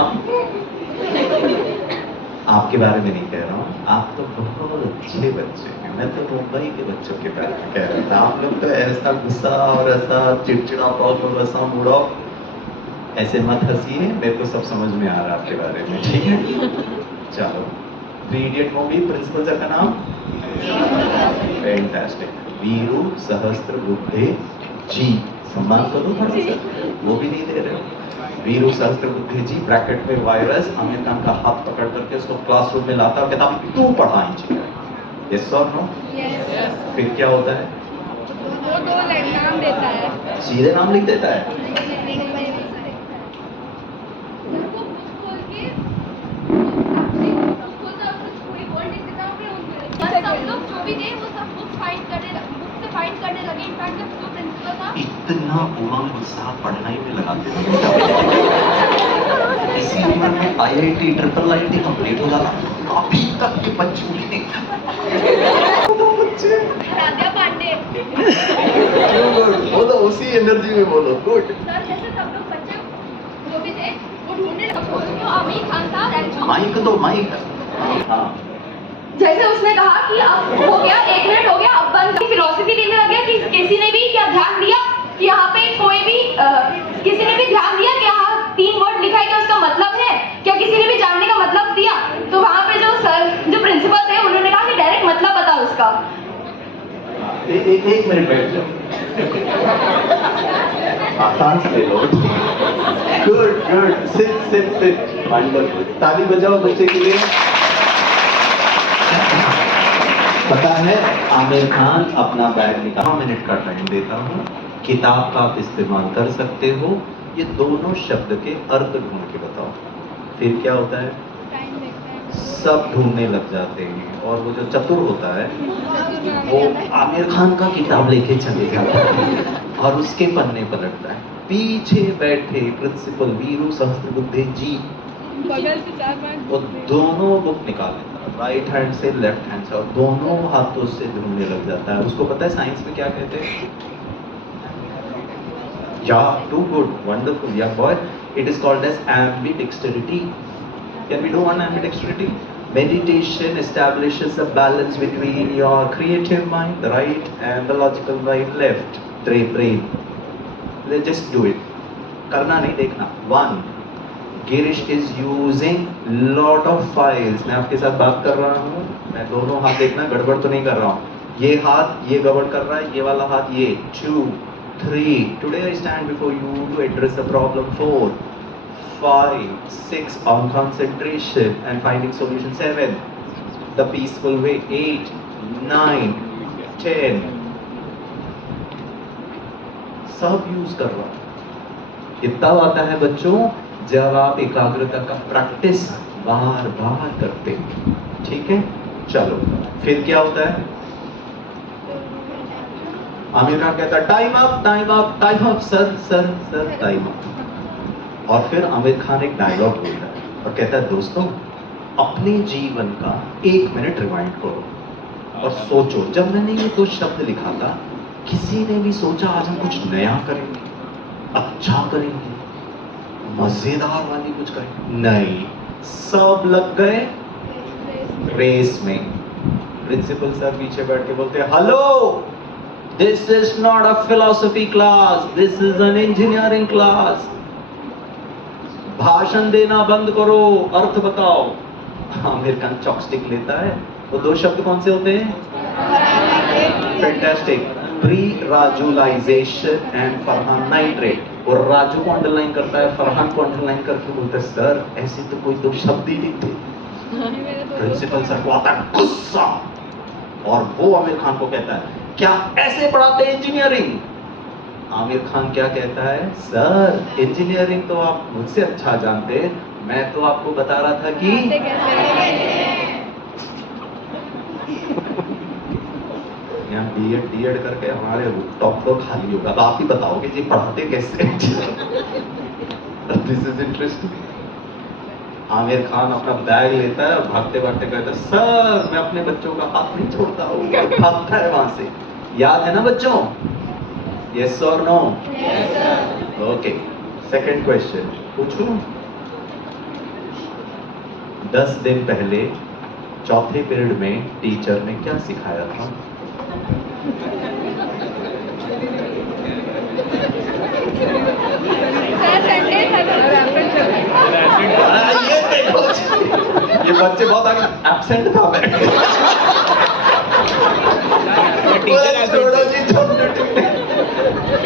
आपके बारे में नहीं कह रहा हूँ, आप तो बहुत अच्छे बच्चे हैं, मैं तो मुंबई के बच्चों के बारे में कह रहा था। आप लोग तो ऐसा गुस्सा और ऐसा चिड़चिड़ा और ऐसा मूड ऑफ, ऐसे मत हंसिए, मेरे को सब समझ में आ रहा है आपके बारे में, ठीक है? चलो, 3 इडियट मूवी, प्रिंसिपल सर का नाम? फैंटास्टिक। वीरू सहस्त्रबुद्धे जी, सम्मान करो थोड़ा सा, वो भी नहीं दे रहे। वीरू सहस्त्रबुद्धे जी, ब्रैकेट में वायरस, आमिर खान का हाथ पकड़ करके उसको क्लासरूम में लाता और कहता तू पढ़ा इंजीनियर। यस और नो? फिर क्या होता है? वो 2 नाम देता है, सीधे नाम लिख देता है। इतना उमंग उत्साह पढ़ाई में लगाते थे, इसी उम्र में IIT ट्रिपल IIT कंप्लीट हो जाता, अभी तक के बच्चे नहीं। राजा पांडे। बोलो, उसी एनर्जी में बोलो, गुड। सर जैसे सब लोग बच्चे जो भी थे वो ढूंढने लगे, जो आमिर खान था, माइक दो, माइक। हाँ, जैसे उसने कहा कि अब हो गया, 1 मिनट हो गया, अब बंद। फिलोसफी देने लगे कि किसी ने भी क्या ध्यान दिया कि यहाँ पे कोई भी किसी ने भी ध्यान दिया कि यहाँ 3 वर्ड लिखा है कि उसका मतलब है क्या? किसी ने भी जानने का मतलब दिया? तो वहाँ पे जो सर, जो प्रिंसिपल थे, उन्होंने कहा कि डायरेक्ट मतलब बताओ उसका। एक मिनट बैठ जाओ, आसान से ले लो। Good good, sit sit sit, wonderful, ताली बजाओ बच्चे के लिए। पता है आमिर खान अपना बैग निकाल, मिनट का टाइम देता हूँ, किताब का आप इस्तेमाल कर सकते हो, ये दोनों शब्द के अर्थ ढूंढ के बताओ। फिर क्या होता है? सब ढूंढने लग जाते हैं, और वो जो चतुर होता है वो आमिर खान का किताब लेके चले जाता है और उसके पन्ने पलटता है। पीछे बैठे प्रिंसिपल वीरू सहस्त्रबुद्धे जी वो दोनों बुक निकाल लेता है, राइट हैंड से लेफ्ट हैंड से, और दोनों हाथों से ढूंढने लग जाता है। उसको पता है साइंस में क्या कहते हैं? या टू गुड, वंडरफुल, या boy, it is called as ambidexterity. Can we do one ambidexterity? Meditation establishes a balance between your creative mind, the right, and the logical mind, left, brain. Let's just do it. करना नहीं, देखना. 1. Girish is using lot of files. मैं आपके साथ बात कर रहा हूँ, मैं दोनों हाथ देखना, गड़बड़ तो नहीं कर रहा हूँ। ये हाथ ये गड़बड़ कर रहा है, ये वाला हाथ ये। 2, 3. Today I stand before you to address the problem. 4, 5, 6 on concentration and finding solution. 7, the peaceful way. 8, 9, 10. सब यूज कर रहा है। इतना आता है बच्चों जब आप एकाग्रता का प्रैक्टिस बार बार करते हैं। ठीक है, चलो फिर क्या होता है? आमिर खान कहता है time up time up time up, sir sir sir time up. और फिर आमिर खान एक डायलॉग बोलता है और कहता है दोस्तों अपने जीवन का 1 मिनट रिवाइंड करो और सोचो, जब मैंने ये 2 शब्द लिखा था किसी ने भी सोचा आज हम कुछ नया करेंगे, अच्छा करेंगे, मजेदार वाली कुछ करेंगे? नहीं, सब लग गए रेस में। प्रिंसिपल सर पीछे बैठ के बोलते हैं hello, this is not a philosophy class, this is an engineering class. भाषण देना बंद करो, अर्थ बताओ। आमिर खान चॉपस्टिक लेता है, वो 2 शब्द कौन से होते हैं? फैंटास्टिक, प्री-राजुलाइजेशन एंड फरहान नाइट्रेट। और राजू को अंडरलाइन करता है, फरहान को अंडरलाइन करके बोलता है सर ऐसे तो कोई 2 शब्द ही नहीं थे। प्रिंसिपल सर को आता है गुस्सा और वो आमिर खान को कहता है क्या ऐसे पढ़ाते हैं इंजीनियरिंग? आमिर खान क्या कहता है, सर इंजीनियरिंग तो आप मुझसे अच्छा जानते हैं, मैं तो आपको बता रहा था कि यहाँ डीएड करके हमारे टॉप फ्लोर खाली होगा, अब आप ही बताओगे जी पढ़ाते कैसे? This is interesting. Aamir Khan अपना बैग लेता है और भागते भागते कहता है सर मैं अपने बच्चों का हाथ नहीं छोड़ता हूँ, भागता है वहां से। याद है ना बच्चों? यस और नो? ओके, सेकंड क्वेश्चन पूछूं? 10 दिन पहले चौथे पीरियड में टीचर ने क्या सिखाया था? ये देखो, ये बच्चे बहुत आगे एब्सेंट था मैं।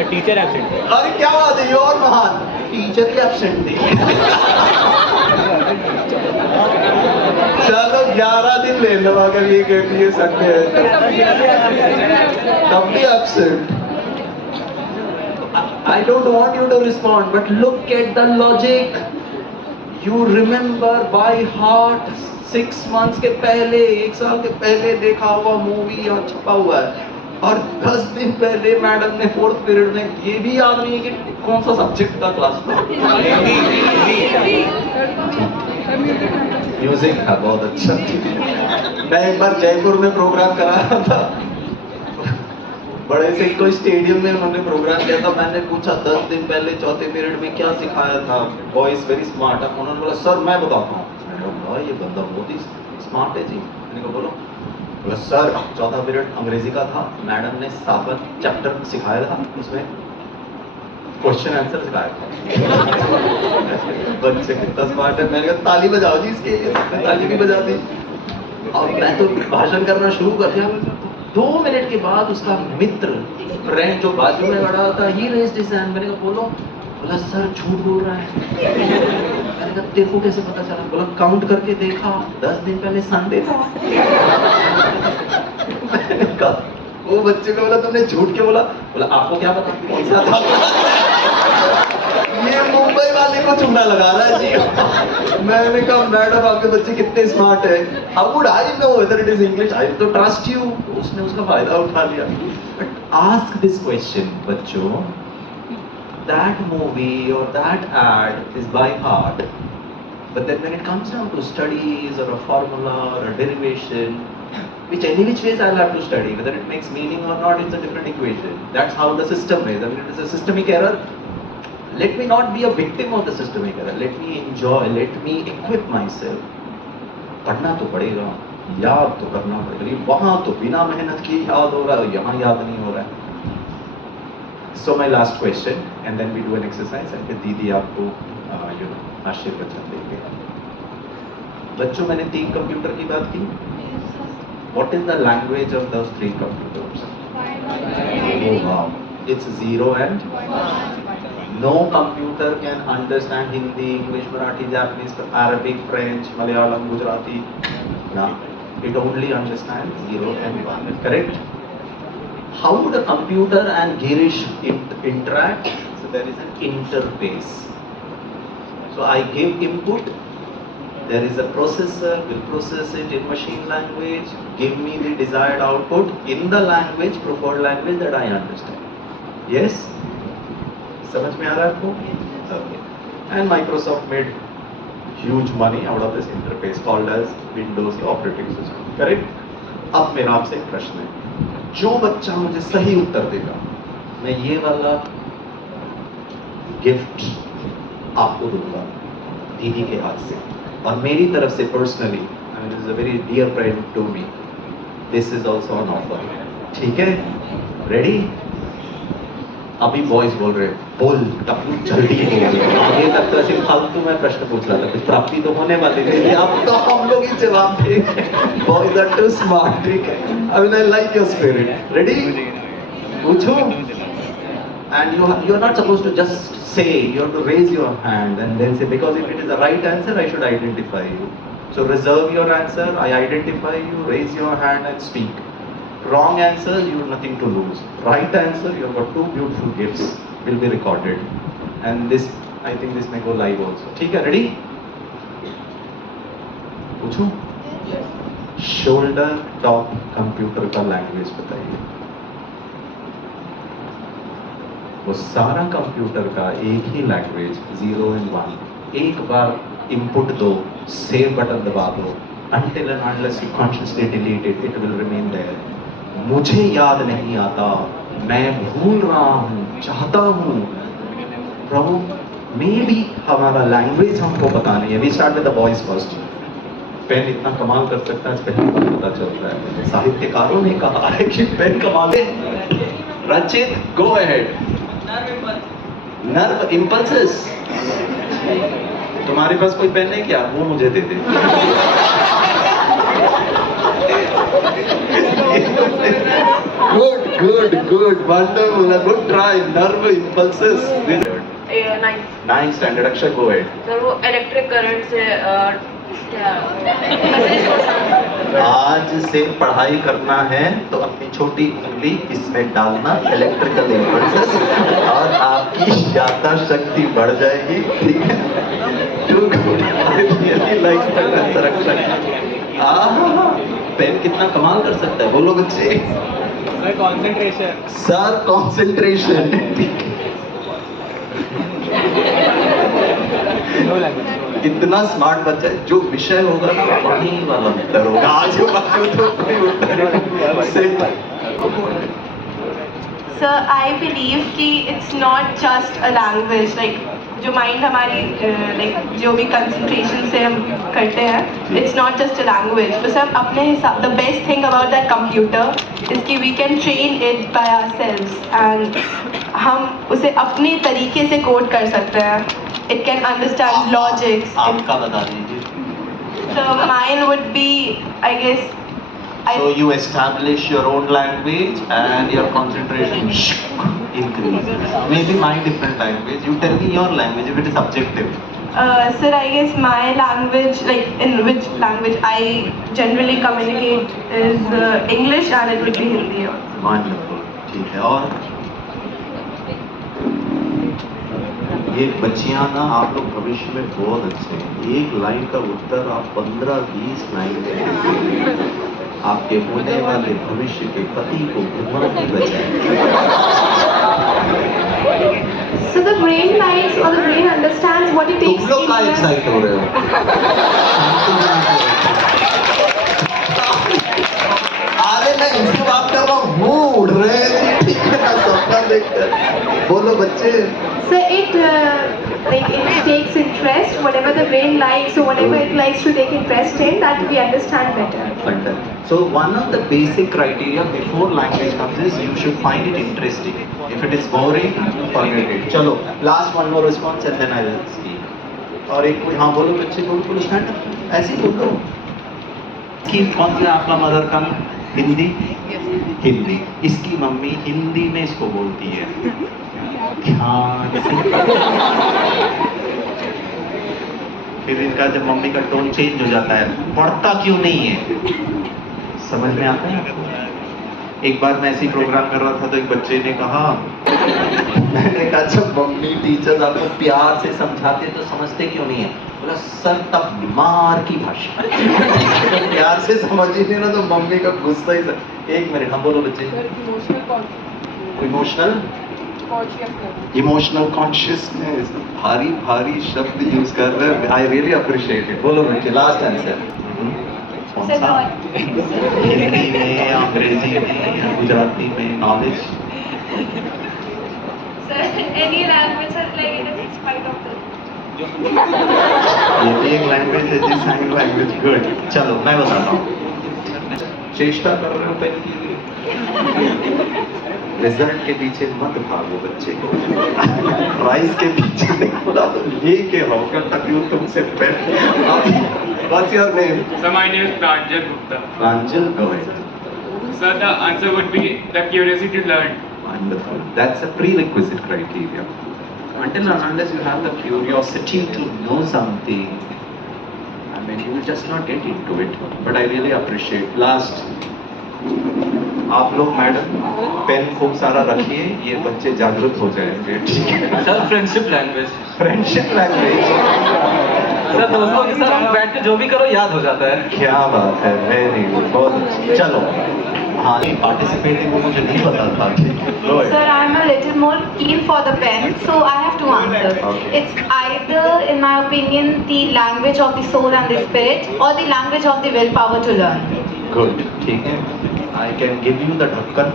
Teacher absent. अरे क्या बात है, ये और महान टीचर ही एब्सेंट थे। चलो 11 दिन ले लो अगर ये कहती है संडे है तब भी absent. I don't want you to respond, but look at the logic. You remember by heart 6 months के पहले, 1 साल के पहले देखा हुआ मूवी यहाँ छपा हुआ है, और 10 दिन पहले मैडम ने 4th पीरियड में ये भी याद नहीं है कि कौन सा सब्जेक्ट का क्लास था। म्यूजिक था बहुत अच्छा। मैं एक बार जयपुर में प्रोग्राम करा रहा था, बड़े से कोई स्टेडियम में उन्होंने प्रोग्राम किया था। मैंने पूछा 10 दिन पहले चौथे पीरियड में क्या सिखाया था? Boys very smart. उन्होंने बोला सर मैं बताता हूँ। मैंने बोला ये बंदा बहुत ही स्मार्ट है जी, मैंने कहा बोलो। बोला सर 14 पीरियड अंग्रेजी का था, मैडम ने 7वां चैप्टर सिखाया था, उसमें क्वेश्चन आंसर सिखाया था। बच्चे कितना स्मार्ट है, मैंने कहा ताली बजाओ जी इसके, ताली भी बजा दी। और मैं तो भाषण करना शुरू कर दिया। 2 मिनट के बाद उसका मित्र फ्रेंड जो बाजू में खड़ा था, ही रेज्ड हिज हैंड। मैंने कहा बोलो। बोला सर झूठ बोल रहा है। मैंने कहा तेरे को कैसे पता चला? बोला काउंट करके देखा, 10 दिन पहले संडे था। मैंने कहा वो बच्चे को बोला तुमने झूठ क्यों बोला? बोला आपको क्या पता कौन सा था? ये मुंबई वाले को चुगना लगा रहा है जी। मैंने कहा मैडम आपके बच्चे कितने स्मार्ट है, how would I know whether it is English, I तो ट्रस्ट यू। उसने उसका फायदा उठा लिया। बट आस्क दिस क्वेश्चन बच्चों, that movie or that ad is by heart, but then when it comes down to studies or a formula or a derivation, which any which ways I'll have to study, whether it makes meaning or not, it's a different equation. That's how the system is. I mean, it is a systemic error. Let me not be a victim of the systemic error. Let me enjoy, let me equip myself. पढ़ना तो पड़ेगा, याद तो करना पड़ेगा। वहाँ तो बिना मेहनत की याद हो रहा है, यहाँ याद नहीं हो रहा है। So my last question, and then we do an exercise, and फिर दीदी आपको आशीर्वचन देंगे। बच्चों मैंने 3 कंप्यूटर की बात की। What is the language of those 3 computers? Oh wow, it's 0 and 1. No computer can understand Hindi, English, Marathi, Japanese, Arabic, French, Malayalam, Gujarati. No, it only understands 0 and 1. Correct? How would a computer and Girish interact? So there is an interface. So I give input, there is a processor, will process it in machine language, give me the desired output in the language, preferred language that I understand. Yes? समझ में आ रहा है आपको? Okay. And Microsoft made huge money out of this interface called as Windows operating system. Correct? अब मेरा आपसे एक प्रश्न है, जो बच्चा मुझे सही उत्तर देगा, मैं ये वाला गिफ्ट आपको दूंगा दीदी के हाथ से, और मेरी तरफ से personally, this is a very dear friend to me, this is also an offer. ठीक है? रेडी? अभी बॉयज बोल रहे बोल टप्पू जल्दी बोल। आगे तक तो ऐसे फालतू में प्रश्न पूछ रहा था, कुछ प्राप्ति तो होने वाली थी, अब तो हम लोग ही जवाब देंगे। Boys are too smart. ठीक है? I mean I like your spirit. Ready? पूछो। And you are not supposed to just say, you have to raise your hand and then say, because if it is the right answer, I should identify you. So reserve your answer, I identify you, raise your hand and speak. Wrong answer, you have nothing to lose. Right answer, you have got 2 beautiful gifts, will be recorded. And this, I think this may go live also. ठीक है? Ready? पूछूं? Shoulder top computer का language बताइए। वो सारा computer का एक ही language 0 and 1। एक बार इनपुट दो, सेव बटन दबा दो, until and unless you consciously delete it, it will remain there. मुझे याद नहीं आता, मैं भूल रहा हूँ, चाहता हूँ प्रभु, मे बी हमारा लैंग्वेज हमको पता नहीं है। We start with the boys first. Pen इतना कमाल कर सकता है, पहली बार पता चलता है। साहित्यकारों ने कहा है कि पेन कमाल है। रचित, गो अहेड। Nerve impulses. तुम्हारे पास कोई पेन है क्या? वो मुझे दे दे। Good good good, wonderful, good try. Nerve impulses. 9th standard. Akshar, go ahead. Sir वो इलेक्ट्रिक करंट से आज से पढ़ाई करना है तो अपनी छोटी उंगली इसमें डालना, इलेक्ट्रिकल इम्पल्सेस, और आपकी याददाश्त शक्ति बढ़ जाएगी। ठीक है? पेन कितना कमाल कर सकता है, बोलो बच्चे। Sir concentration. इतना स्मार्ट बच्चा है, जो विषय होगा ना वही वाला उत्तर होगा। आज तो कोई उत्तर Sir, I believe कि it's not just a language, like जो mind हमारी like जो भी concentration से हम करते हैं, it's not just a language. तो सब अपने हिसाब, the best thing about that computer is कि we can train it by ourselves and हम उसे अपने तरीके से कोड कर सकते हैं. It can understand logics. आपका बता दीजिए. So mine would be, I guess. So you establish your own language and your concentration increases. Maybe my different language. You tell me your language if it is subjective. Sir, I guess my language, like in which language I generally communicate is English and it would be Hindi. Wonderful. ठीक है. और ये बच्चियां ना आप लोग भविष्य में बहुत अच्छे हैं. एक लाइन का उत्तर आप 15-20 लाइन में देंगे. आपके होने वाले भविष्य के पति को घुमा के बचाएंगे. So the brain likes or the brain understands what it takes. तुम लोग का एक्साइट हो रहे हो. अरे मैं इनसे बात कर रहा हूँ. उड़ रहे हैं. ठीक है. सपना देखकर बोलो बच्चे. So it takes interest, whatever the brain likes, so whatever it likes to take interest in, that we understand better. Fantastic. So one of the basic criteria before language comes is you should find it interesting. If it is boring, forget it. चलो, last one more response and then I will speak. और एक कोई हाँ बोलो बच्चे बोलो stand up. ऐसे ही बोल दो. कि कौन सा आपका मदर का हिंदी? हिंदी. इसकी मम्मी हिंदी में इसको बोलती है. ध्यान से. फिर इनका जब मम्मी का टोन चेंज हो जाता है, पढ़ता क्यों नहीं है? समझ में आता है आपको? एक बार मैं ऐसे ही प्रोग्राम कर रहा था तो एक बच्चे ने कहा, मैंने कहा जब मम्मी टीचर्स आपको प्यार से समझाते तो समझते क्यों नहीं है? बोला सर तब मार की भाषा. तो प्यार से समझ ही नहीं ना तो मम्मी का गुस्सा ही. एक मिनट हम बोलो बच्चे. Emotional consciousness. भारी भारी शब्द यूज कर रहे हैं. I really appreciate it. बोलो बच्चे लास्ट आंसर. कौन सा? हिंदी में, अंग्रेजी में, गुजराती में, knowledge. Sir, any language, sir, like it is in spite of the. ये भी एक लैंग्वेज है जी. Sign language. गुड. चलो मैं बताता हूँ. चेष्टा कर रहे हो पेन के लिए. रिजल्ट के पीछे मत भागो बच्चे. प्राइज के पीछे नहीं भागो. लेके होगा तभी तुमसे pen. What's your name? So my name is Pranjal Gupta. Pranjal, go ahead. So the answer would be the curiosity to learn. Wonderful. That's a prerequisite criteria. Until and unless you have the curiosity to know something, I mean, you will just not get into it. But I really appreciate. Last, आप लोग madam pen खूब सारा रखिए. ये बच्चे जागरूक हो जाएंगे. ठीक है. Sir friendship language. Friendship language. Sir दोस्तों के साथ बैठ के जो भी करो याद हो जाता है. क्या बात है. Very good. बहुत. चलो हाँ पार्टिसिपेटिंग को मुझे नहीं पता था. Sir, I am a little more keen for the pen, so I have two answers. Okay. It's either, in my opinion, the language of the soul and the spirit, or the language of the willpower to learn. Good. ठीक है. I can give you the ढक्कन.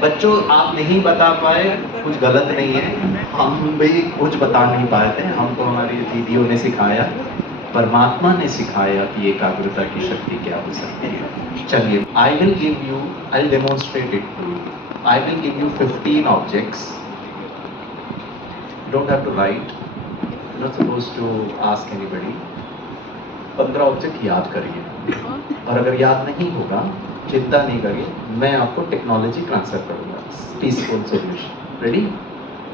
बच्चों आप नहीं बता पाए कुछ गलत नहीं है. हम भी कुछ बता नहीं पाए थे. हमको हमारी दीदियों ने सिखाया, परमात्मा ने सिखाया कि एकाग्रता की शक्ति क्या हो सकती है. चलिए I will give you, I will demonstrate it to you. I will give you 15 objects. Don't have to write, not suppose to ask anybody. 15 object याद करिए और अगर याद नहीं होगा चिंता नहीं करिए, मैं आपको टेक्नोलॉजी ट्रांसफर करूंगा. Peaceful solution. रेडी?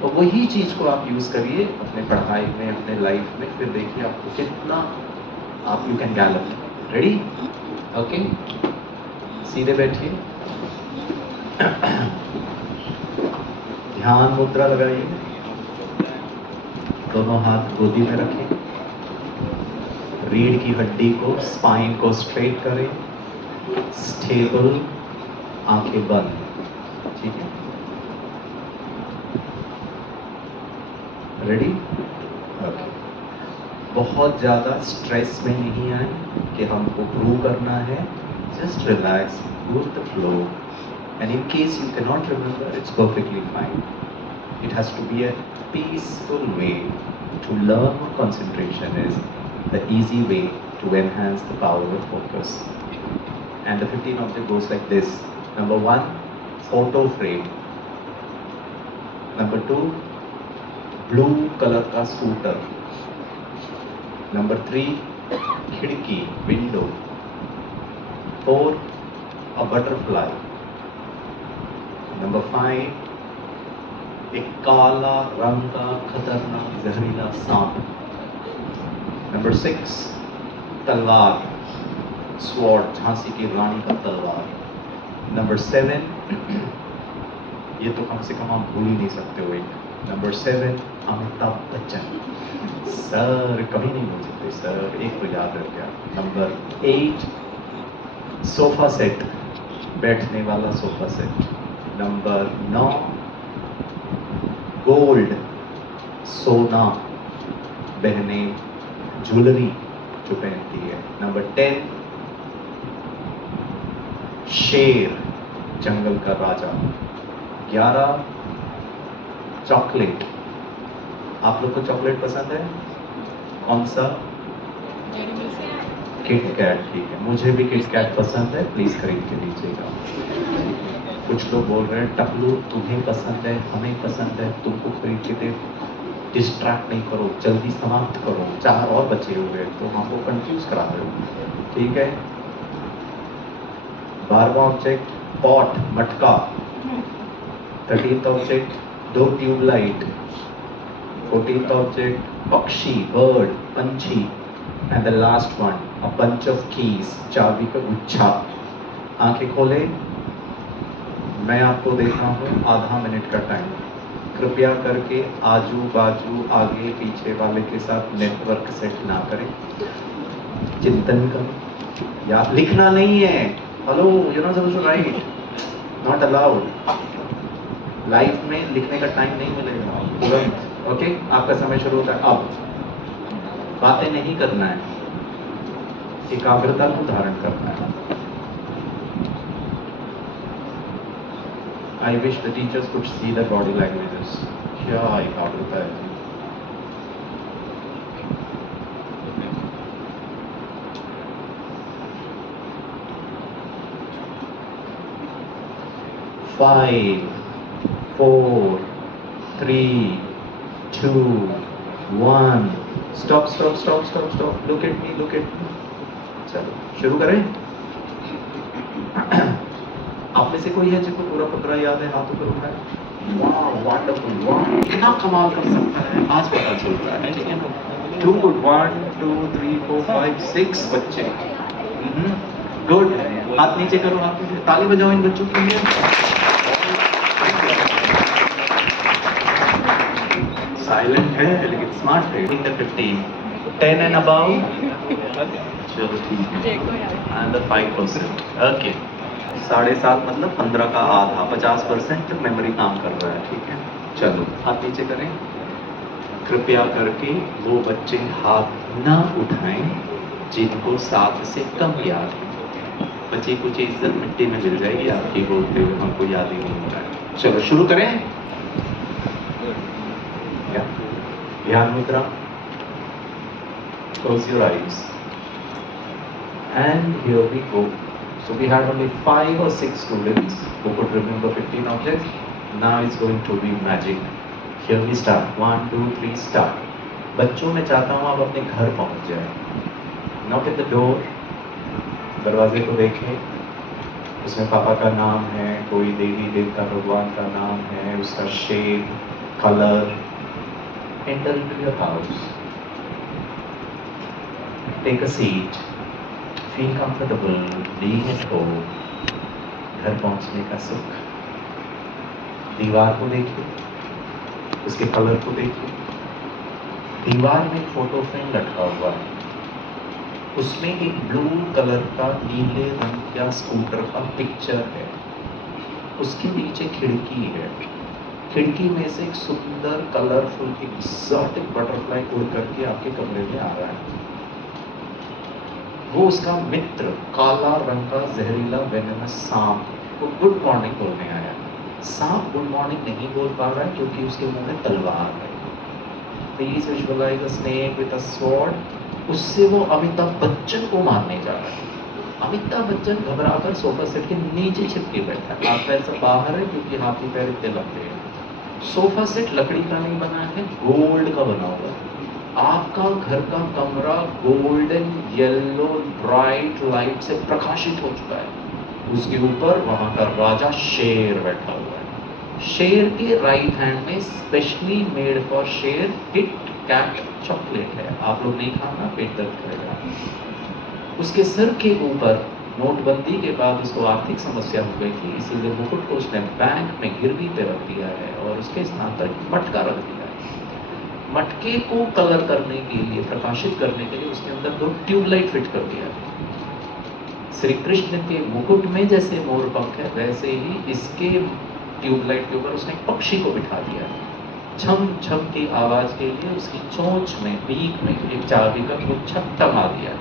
तो वही चीज को आप यूज करिए अपने पढ़ाई में, अपने लाइफ में. फिर देखिए आपको कितना आप you can Gallup. Ready? Okay. सीधे बैठिए. ध्यान मुद्रा लगाइए. दोनों हाथ गोदी में रखें. रीढ़ की हड्डी को, स्पाइन को स्ट्रेट करें. स्टेबल. आंखें बंद. ठीक है. रेडी? ओके. बहुत ज़्यादा स्ट्रेस में नहीं आए कि हमको प्रूव करना है. Just relax, go with the flow. And in case you cannot remember, it's perfectly fine. It has to be a peaceful way to learn concentration is the easy way to enhance the power of focus. And the 15 object goes like this. Number 1, photo frame. Number 2, blue color ka scooter. Number 3, khidki, window. 4, a butterfly. Number 5, एक काला रंग का खतरनाक जहरीला सांप. Number 6, तलवार, sword, Jhansi की रानी का तलवार. Number 7, ये तो कम से कम आप भूल ही नहीं सकते हो एक. Number 7, अमिताभ बच्चन. सर कभी नहीं भूल सकते सर, एक तो याद रख गया. Number 8, सोफा सेट, बैठने वाला सोफा सेट. Number 9, गोल्ड, सोना, बहनें ज्वेलरी जो पहनती है. नंबर 10, शेर, जंगल का राजा. 11, चॉकलेट. आप लोग को चॉकलेट पसंद है? कौन सा? Kit Kat. ठीक है, मुझे भी किट कैट पसंद है, प्लीज खरीद के लीजिएगा. कुछ लोग बोल रहे हैं टकलू तुम्हें पसंद है, हमें पसंद है, तुमको खरीद के दे. डिस्ट्रैक्ट नहीं करो, जल्दी समाप्त करो, 4 और बचे हुए तो हमको कंफ्यूज करा रहे हो. ठीक है. 12वां ऑब्जेक्ट पॉट, मटका. 13th object 2 tube light. 14th object पक्षी, बर्ड, पंछी. And the last one a bunch of keys, चाबी का गुच्छा. आंखें खोले. मैं आपको देख रहा हूँ आधा मिनट का टाइम. कृपया करके आजू बाजू आगे पीछे वाले के साथ नेटवर्क सेट ना करें. चिंतन करें. या लिखना नहीं है. Hello, you not supposed to write, not allowed. Life में लिखने का टाइम नहीं मिलेगा तुरंत. ओके, आपका समय शुरू होता है अब. बातें नहीं करना है, एकाग्रता को धारण करना है. I wish the teachers could see the body languages. क्या एकाग्रता है. Five, 4, 3, 2, 1. Stop, stop, stop, stop, stop. Look at me, look at me. चलो शुरू करें. आप में से कोई है जिसको पूरा फकरा याद है? हाथ ऊपर उठाए. वाह, वंडरफुल. वाह, कितना कमाल कर सकता है, आज पता चलता है. Too good. 1, 2, 3, 4, 5, 6 बच्चे. गुड. हाथ नीचे करो, हाथ नीचे. ताली बजाओ इन बच्चों के लिए. साइलेंट है लेकिन स्मार्ट है. 15, 10 and above. चलो ठीक है. And the 5%. ओके. 7.5 मतलब 15 का आधा, 50% मेमोरी काम कर रहा है. ठीक है, चलो हाथ नीचे करें. कृपया करके वो बच्चे हाथ ना उठाएं जिनको 7 से कम याद है. बच्चे कुछ इज्जत मिट्टी में मिल जाएगी आपकी बोलते हुए, हमको याद ही नहीं होता है. चलो शुरू करें. ध्यान मुद्रा. Close your eyes. And here we go. So we had only 5 or 6 students who could remember 15 objects. Now it's going to be magic. Here we start. 1, 2, 3, start. बच्चों मैं चाहता हूँ आप अपने घर पहुँच जाए. Knock at the door. दरवाजे को देखें. उसमें पापा का नाम है, कोई देवी देवता भगवान का नाम है, उसका shape, colour. Enter into your house. Take a seat. Feel comfortable being at home. घर पहुंचने का सुख. दीवार को देखिए, उसके कलर को देखिए. दीवार में एक फोटो फ्रेम लटका हुआ है. उसमें एक ब्लू कलर का नीले रंग का स्कूटर का पिक्चर है. उसके नीचे खिड़की है. खिड़की में से एक सुंदर कलरफुल एक्सोटिक बटरफ्लाई उड़ करके आपके कमरे में आ रहा है. वो उसका मित्र काला रंग का जहरीला वेनमस सांप वो गुड मॉर्निंग बोलने आया। सांप गुड मॉर्निंग नहीं बोल पा रहा है क्योंकि उसके मुंह में तलवार है। Please visualise a snake with a sword. उससे वो अमिताभ बच्चन को मारने जा रहा है। अमिताभ बच्चन घबराकर सोफा सेट के नीचे छिपके बैठा है। हाथ पैर सब बाहर है क्योंकि हाथी पैर इतने लंबे हैं। सोफा सेट लकड़ी का नहीं बना है, गोल्ड का बना हुआ है। आपका घर का कमरा गोल्डन येलो ब्राइट लाइट से प्रकाशित हो चुका है। उसके ऊपर वहां का राजा शेर बैठा हुआ है। शेर के राइट हैंड में स्पेशली मेड फॉर शेर किट कैट चॉकलेट है। आप लोग नहीं खाना, पेट दर्द करेगा। उसके सिर के ऊपर नोटबंदी के बाद उसको आर्थिक समस्या हो गई थी, इसीलिए मुकुट को उसने बैंक में गिरवी पे रख दिया है और उसके स्थान पर मटका रख दिया है। मटके को कलर करने के लिए, प्रकाशित करने के लिए उसके अंदर 2 ट्यूबलाइट फिट कर दिया है। श्री कृष्ण के मुकुट में जैसे मोर पंख है, वैसे ही इसके ट्यूबलाइट के ऊपर उसने एक पक्षी को बिठा दिया है। छम छम की आवाज के लिए उसकी चोंच में, बीक में एक चाबी का कुछ छट्टा मार दिया है।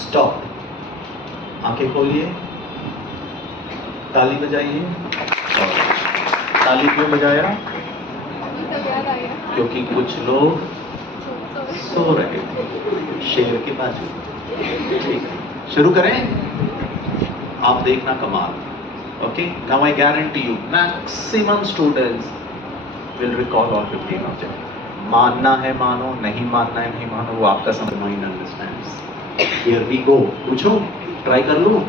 स्टॉप। आंखें खोलिए, ताली बजाइए। ताली क्यों बजाया? क्योंकि कुछ लोग सो रहे थे शेर के बाजू। ठीक है, शुरू करें। आप देखना कमाल। Okay, now I guarantee you maximum students will recall all 15 object. मानना है मानो, नहीं मानना है नहीं मानो, वो आपका समझ mind understands. Here we go. पूछो, ट्राई कर लो।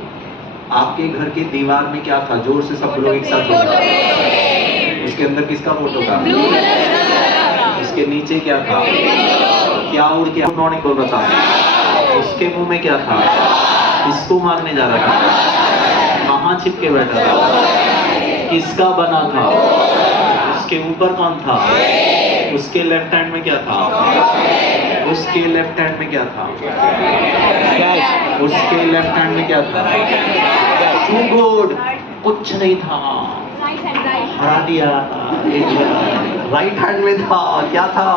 आपके घर के दीवार में क्या था? जोर से सब लोग एक साथ बोलो। उसके अंदर किसका फोटो था? उसके नीचे क्या था? क्या उड़ के गुड मॉर्निंग बोल रहा था? उसके मुंह में क्या था? किसको मारने जा रहा था? कहाँ छिपके बैठा था? किसका बना था? उसके ऊपर कौन था? उसके लेफ्ट हैंड में क्या था? उसके लेफ्ट हैंड में क्या था? उसके लेफ्ट हैंड में क्या था? टू गुड, कुछ नहीं था, हरा दिया। राइट हैंड में था, क्या था?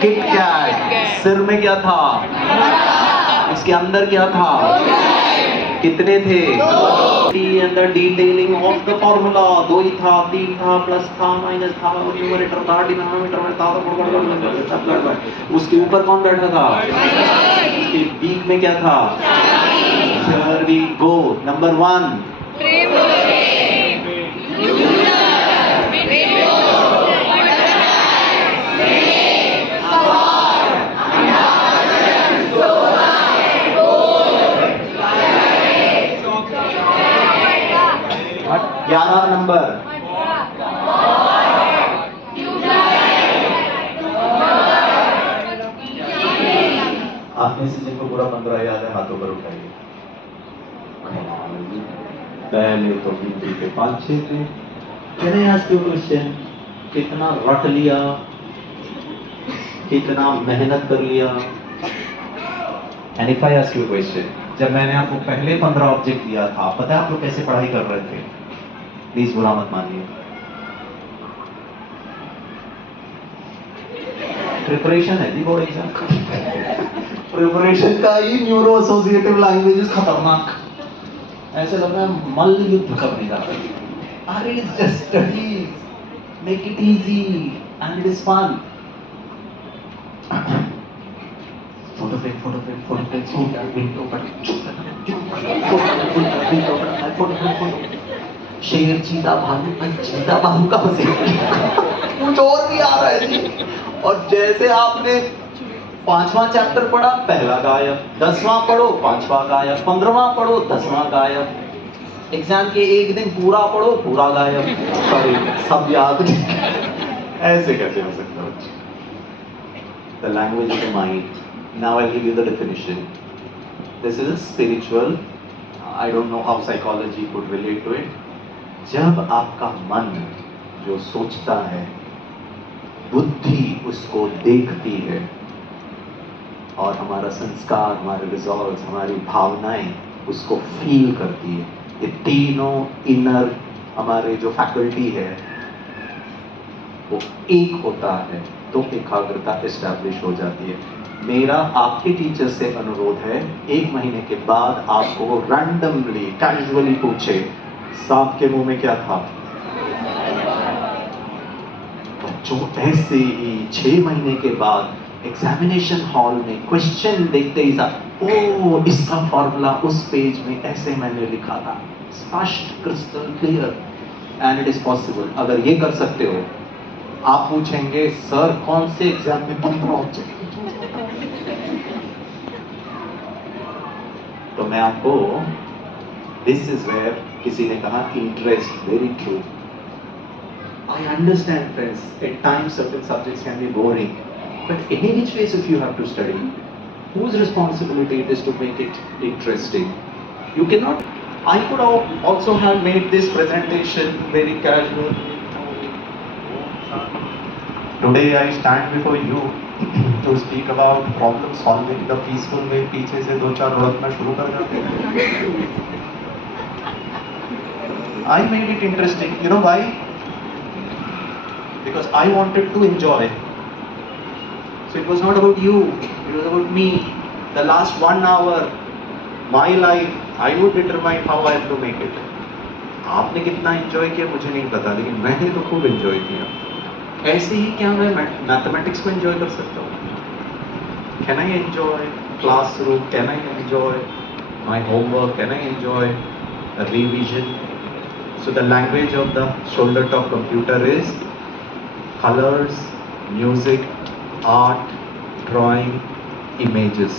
Kit Kat. सिर में क्या था? इसके अंदर क्या था? कितने थे? अंदर डिटेलिंग ऑफ द फॉर्मूला। 2 ही था, 3 था, प्लस था, माइनस था, न्यूमरेटर था, डिनोमिनेटर में था। उसके ऊपर कौन बैठा था? उसके बीक में क्या था? Here we go. Number 1. ग्यारह नंबर। आप में से जिनको पूरा 15 याद है, हाथों पर उठाइए। पहले तो गिनती के 5-6 थे। Can I ask you a question? कितना रट लिया, कितना मेहनत कर लिया। And if I ask you a question, जब मैंने आपको पहले 15 ऑब्जेक्ट दिया था, पता है आप लोग कैसे पढ़ाई कर रहे थे? प्लीज बुरा मत मानिए। प्रिपरेशन है जी, बोर्ड एग्जाम का। प्रिपरेशन का ही न्यूरो एसोसिएटिव लैंग्वेजेस खतरनाक। ऐसे लग रहा है मल्ल युद्ध करने जा रहे हैं। अरे it's just studies, make it easy and it is fun. Photo frame, photo frame, photo frame, photo frame. शेर, चीता, भालू, चीता भालू का कुछ और भी आ रहा है जी। और जैसे आपने 5वां चैप्टर पढ़ा, पहला गायब। 10वां पढ़ो, 5वां गायब। 15वां पढ़ो, 10वां गायब। एग्जाम के एक दिन पूरा पढ़ो, पूरा गायब। सॉरी, सब याद नहीं। ऐसे कैसे हो सकता है? The language of the mind. Now I'll give you the definition. This is a spiritual. I don't know how psychology could relate to it. जब आपका मन जो सोचता है, बुद्धि उसको देखती है, और हमारा संस्कार, हमारे रिजॉल्व, हमारी भावनाएं उसको फील करती है, ये तीनों इनर हमारे जो फैकल्टी है वो एक होता है, तो एकाग्रता एस्टैब्लिश हो जाती है। मेरा आपके टीचर से अनुरोध है, 1 महीने के बाद आपको रैंडमली, कैजुअली पूछे सांप के मुंह में क्या था? बच्चों ऐसे ही 6 महीने के बाद एग्जामिनेशन हॉल में क्वेश्चन देखते ही साथ, ओ इसका फॉर्मूला उस पेज में ऐसे मैंने लिखा था, स्पष्ट, crystal clear, and it is possible. अगर ये कर सकते हो, आप पूछेंगे सर कौन से एग्जाम में 15 ऑब्जेक्ट? तो मैं आपको, दिस इज वेयर किसी ने कहा interest, very true. I understand, friends, at times certain subjects can be boring, but any which ways if you have to study, whose responsibility it is to make it interesting? You cannot, I could also have made this presentation very casual. Today I stand before you to speak about problem solving the peaceful way. पीछे से 2-4 लड़कना शुरू कर जाते हैं। I made it interesting. You know why? Because I wanted to enjoy. So it was not about you, it was about me. The last 1 hour, my life, I would determine how I have to make it. आपने कितना enjoy किया मुझे नहीं पता, लेकिन मैंने तो खूब एंजॉय किया। ऐसे ही क्या मैं मैथमेटिक्स को एंजॉय कर सकता हूँ? Can I enjoy classroom? Can I enjoy my homework? Can I enjoy a revision? So the language of the shoulder top computer is colors, music, art, drawing, images.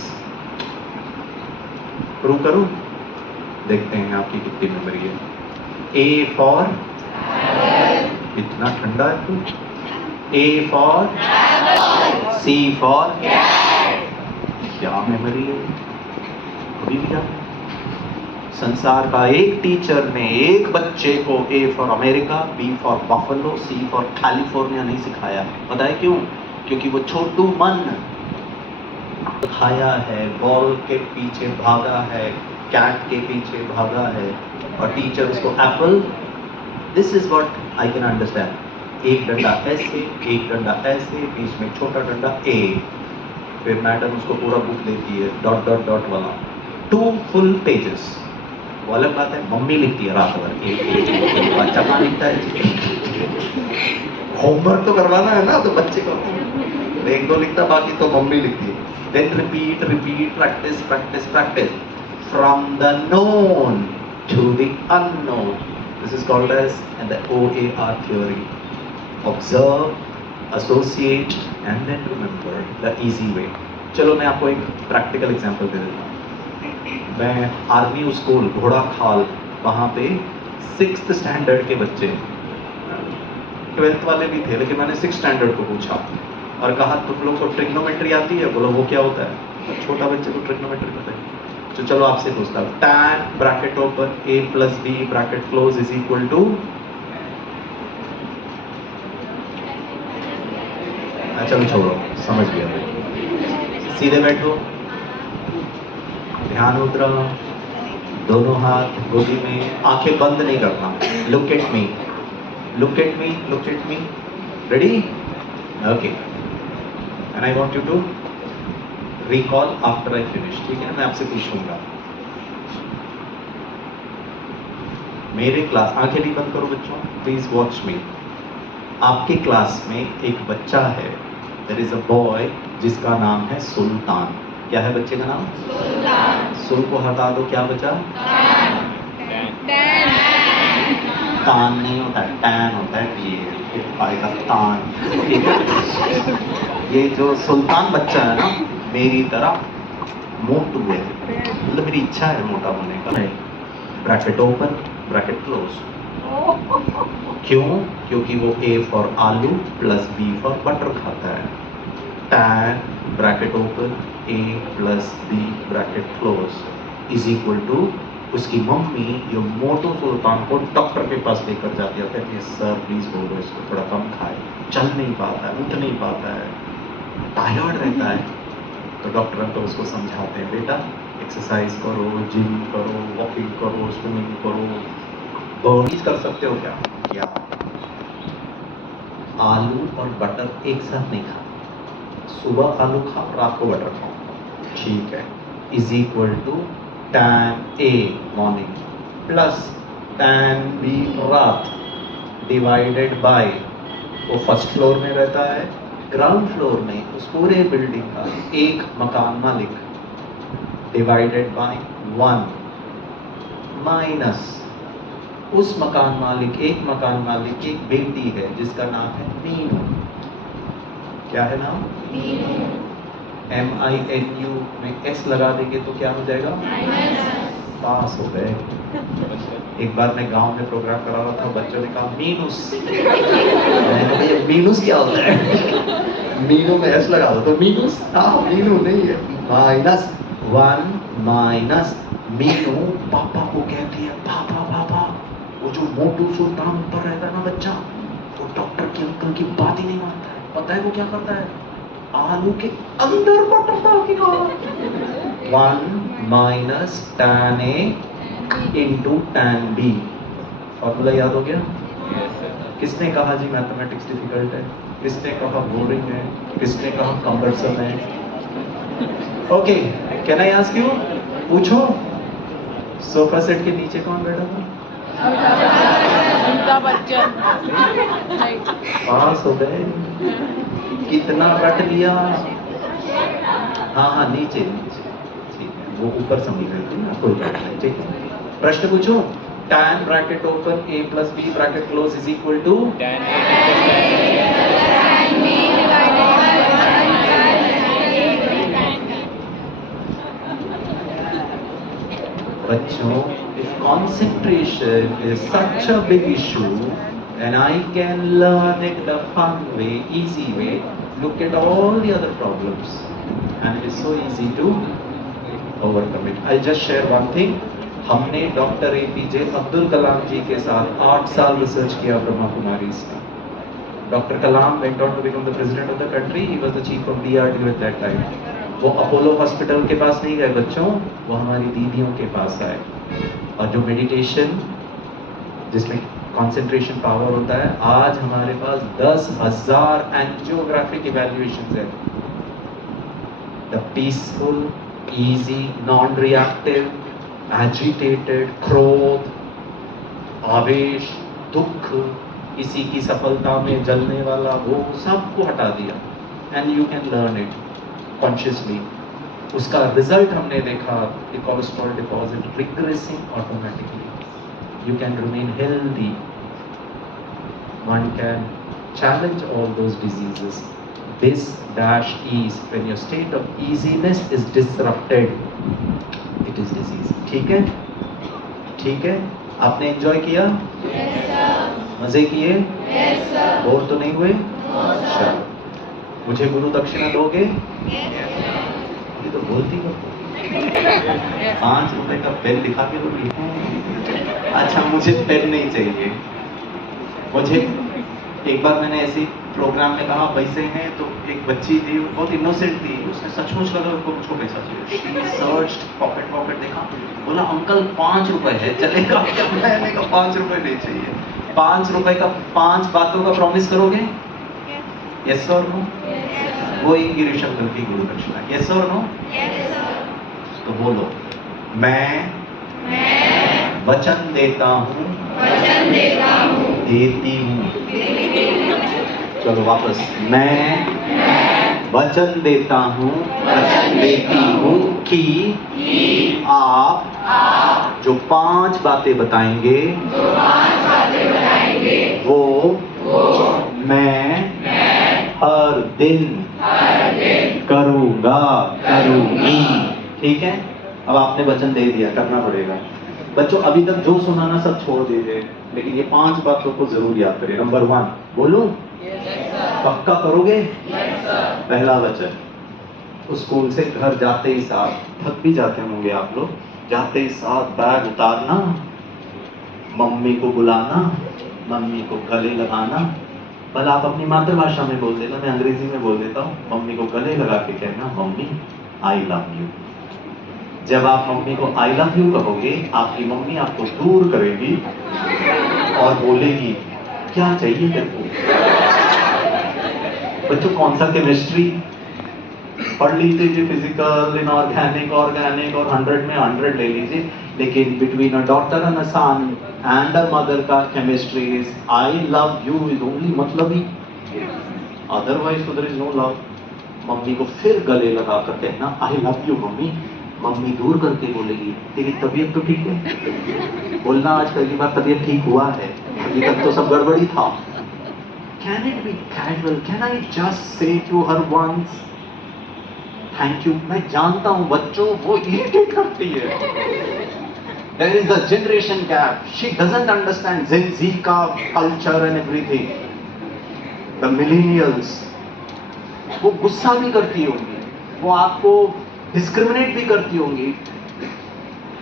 Prove करूं? देखते हैं आपकी कितनी memory है। A for इतना ठंडा है तू? A for C for क्या मेमोरी है? अभी भी याद है? संसार का एक टीचर ने एक बच्चे को A for America, B for buffalo, C for California नहीं सिखाया। पता है क्यों? क्योंकि वो छोटू मन खाया है, बॉल के पीछे भागा है, कैट के पीछे भागा है, और टीचर उसको Apple. This is what I can understand. एक डंडा ऐसे, एक डंडा ऐसे, बीच में छोटा डंडा A, फिर मैडम उसको पूरा बुक देती है डॉट डॉट डॉट वाला, 2 फुल पेजेस। वो अलग बात है, मम्मी लिखती है रात भर, बच्चा कहाँ लिखता है? होमवर्क तो करवाना है ना, तो बच्चे को 1-2 लिखता, बाकी तो मम्मी लिखती है। Then repeat, repeat, practice, practice, practice. From the known to the unknown. This is called as the OAR theory. Observe, associate, and then remember the easy way. चलो मैं आपको एक प्रैक्टिकल एग्जांपल दे देता हूँ। मैं आर्मी स्कूल घोड़ा खाल, वहाँ पे 6th स्टैंडर्ड के बच्चे, 12th वाले भी थे, लेकिन मैंने 6th स्टैंडर्ड को पूछा और कहा तुम लोग को ट्रिग्नोमेट्री आती है? बोलो वो क्या होता है? छोटा बच्चे को ट्रिग्नोमेट्री पता है। तो चलो आपसे पूछता हूँ, tan bracket open A plus B bracket close is equal to, चलो छोड़ो, समझ गया। सीधे बैठो, ध्यान उतरा, दोनों हाथ गोदी में, आंखें बंद नहीं करना। Look at me, look at me, look at me. Ready? Okay. And I want you to recall after I finish, ठीक है? मैं आपसे पूछूंगा। मेरे क्लास, आंखें नहीं बंद करो बच्चों, प्लीज वॉच मी। आपके क्लास में एक बच्चा है, देयर इज अ बॉय जिसका नाम है सुल्तान। क्या है बच्चे का नाम? सुल्तान। सुल को हटा दो, क्या बचा? तान नहीं होता है, टैन होता है, ये आएगा तान। ये जो सुल्तान बच्चा है ना, मेरी तरह मोटू है, मतलब मेरी इच्छा है मोटा होने का। Bracket open bracket close. क्यों? क्योंकि वो A for aloo plus B for butter खाता है। tan bracket open A plus B bracket close is equal to, उसकी मम्मी ये मोटू सुल्तान को डॉक्टर के पास लेकर जाती है, कहती है सर प्लीज बोलो इसको थोड़ा कम खाए, चल नहीं पाता है, उठ नहीं पाता है, टायर्ड रहता है। तो डॉक्टर तो उसको समझाते हैं, बेटा एक्सरसाइज करो, जिम करो, वॉकिंग करो, स्विमिंग करो, बर्नीज कर सकते हो क्या? आलू और बटर एक साथ नहीं खाओ, सुबह आलू खाओ, रात को बटर खाओ, ठीक है? Is equal to tan A morning plus tan b रात डिवाइडेड बाय, वो फर्स्ट फ्लोर में रहता है, ग्राउंड फ्लोर में उस पूरे बिल्डिंग का एक मकान मालिक डिवाइडेड बाय 1 माइनस उस मकान मालिक, एक मकान मालिक की एक बेटी है जिसका नाम है मीनू। क्या है नाम? MINU में S लगा देंगे तो क्या हो जाएगा? पास हो गए। एक बार मैं गांव में प्रोग्राम करा रहा था, बच्चों ने कहा मीनूस। मैंने कहा ये मीनूस क्या होता है? मीनू में S लगा दो तो मीनूस। हाँ, मीनू नहीं है, माइनस 1 माइनस मीनू पापा को कहती है पापा पापा। वो जो मोटू सुल्तान ऊपर रहता है ना बच्चा, वो डॉक्टर के अंकल की बात ही नहीं मानता है। पता है वो क्या करता है? आलू के अंदर बटर डाल के खाओ। 1 minus tan A into tan B। Formula याद हो गया? किसने कहा जी मैथमेटिक्स डिफिकल्ट है? किसने कहा बोरिंग है? किसने कहा कम्बरसम है? Okay, can I ask you? पूछो, सोफा सेट के नीचे कौन बैठा था? अमिताभ बच्चन। पास हो गए। कितना रट लिया? हाँ हाँ, नीचे नीचे, ठीक है, वो ऊपर समझ रही थी ना, कोई बात नहीं, ठीक है। प्रश्न पूछो, tan bracket open a plus b bracket close is equal to बच्चों, if concentration is such a big issue and I can learn it the fun way, easy way, look at all the other problems and it is so easy to overcome it. I'll just share one thing. हमने doctor APJ Abdul Kalam जी के साथ 8 साल research किया ब्रह्मा कुमारीज का। Doctor Kalam went on to become the president of the country. He was the chief of DRDO at that time. वो Apollo hospital के पास नहीं गए बच्चों, वो हमारी दीदियों के पास आए। और जो मेडिटेशन जिसमें कंसंट्रेशन पावर होता है, आज हमारे पास 10,000 एंजियोग्राफिक इवैल्यूएशंस है। The peaceful, easy, non reactive, agitated, क्रोध, आवेश, दुख, किसी की सफलता में जलने वाला, वो सबको हटा दिया। And you can learn it consciously. उसका रिजल्ट हमने देखा, the cholesterol deposit regressing automatically, you can remain healthy, one can challenge all those diseases. This dash ease, when your state of easiness is disrupted, it is disease. ठीक है? ठीक है? आपने enjoy किया? Yes, sir. मजे किए? Yes, sir. Bore तो नहीं हुए? No, sir. मुझे गुरु दक्षिणा दोगे? Yes, sir. ये तो बोलती हो। 5 रुपए का पेन दिखा के दोगी? अच्छा, मुझे पेन नहीं चाहिए। मुझे एक बार मैंने ऐसे प्रोग्राम में कहा पैसे हैं, तो एक बच्ची थी, बहुत इनोसेंट थी, उसने सचमुच लगा उनको मुझको पैसा चाहिए। शी सर्च्ड पॉकेट पॉकेट देखा, बोला अंकल 5 रुपए है, चलेगा क्या? मैंने कहा 5 रुपए नहीं चाहिए। 5 रुपए का 5 बातों का प्रॉमिस करोगे? यस और नो? वो गिरीश अंकल की गुरु दक्षिणा। यस और नो? तो बोलो, मैं वचन देता हूँ, देती हूँ। चलो वापस, मैं वचन देता हूँ, देती हूँ कि आप जो 5 बातें बताएंगे वो मैं हर दिन करूँगा, करूँगी। ठीक है? अब आपने वचन दे दिया, करना पड़ेगा। बच्चों, अभी तक जो सुना ना सब छोड़ दीजिए, लेकिन ये 5 बातों को जरूर याद करिए। नंबर 1, बोलूं? पक्का करोगे? पहला वचन, उस स्कूल से घर जाते ही साथ, थक भी जाते होंगे आप लोग, जाते ही साथ बैग उतारना, मम्मी को बुलाना, मम्मी को गले लगाना। भला आप अपनी मातृभाषा में बोल देना, मैं अंग्रेजी में बोल देता हूँ। मम्मी को गले लगा के कहना, मम्मी आई लव यू। जब आप मम्मी को आई लव यू कहोगे, आपकी मम्मी आपको दूर करेगी और बोलेगी क्या चाहिए तेरे को? बच्चों, कौन सा केमिस्ट्री पढ़ लीजिए, फिजिकल, इनऑर्गेनिक, ऑर्गेनिक और 100 में 100 ले लीजिए। लेकिन between a daughter and a son and a mother का chemistry is I love you is only मतलब ही, अदरवाइज तो there is no love. Mummy को फिर गले लगा कर कहना I love you mummy. Mummy दूर करके बोलेगी तेरी तबीयत तो ठीक है? बोलना आज पहली बार तबीयत ठीक हुआ है, अभी तक तो सब गड़बड़ी था। Can it be casual? Can I just say to her once thank you? मैं जानता हूं बच्चों वो इरिटेट करती है। There is a generation gap. She doesn't understand Gen Z का culture and everything. The millennials, वो गुस्सा भी करती होंगी, वो आपको डिस्क्रिमिनेट भी करती होंगी।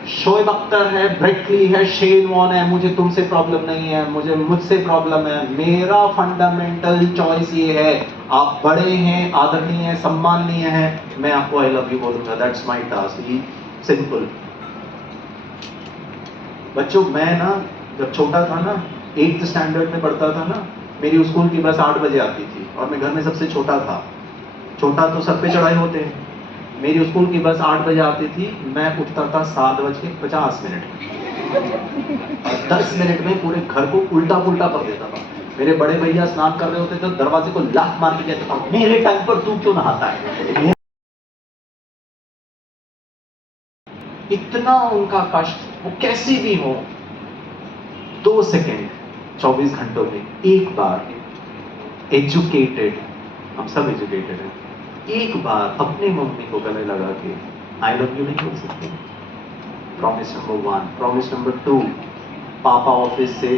शोएब अख्तर है, ब्रेट ली है, शेन वॉन है, मुझे तुमसे प्रॉब्लम नहीं है, मुझसे प्रॉब्लम है। मेरा फंडामेंटल चॉइस ये है, आप बड़े हैं, आदरणीय हैं, सम्माननीय हैं, मैं आपको आई लव यू बोलूंगा। That's my task. ये सिंपल। बच्चों मैं ना जब छोटा था ना, 8th स्टैंडर्ड में पढ़ता था ना, मेरी स्कूल की बस 8 बजे आती थी और मैं घर में सबसे छोटा था। छोटा तो सर पे चढ़ाए होते हैं। मेरी स्कूल की बस 8 बजे आती थी, मैं उठता था 7:50 और 10 मिनट में पूरे घर को उल्टा पुल्टा कर देता था। मेरे बड़े भैया स्नान कर रहे होते तो दरवाजे को लात मार के कहता था मेरे टाइम पर तू क्यों नहाता है? इतना उनका कष्ट, वो कैसे भी हो 2 सेकेंड 24 घंटों में एक बार एजुकेटेड, हम सब एजुकेटेड हैं, एक बार अपने मम्मी को गले लगा के आई लव यू नहीं बोल सकते। Promise number 1। प्रॉमिस नंबर 2, पापा ऑफिस से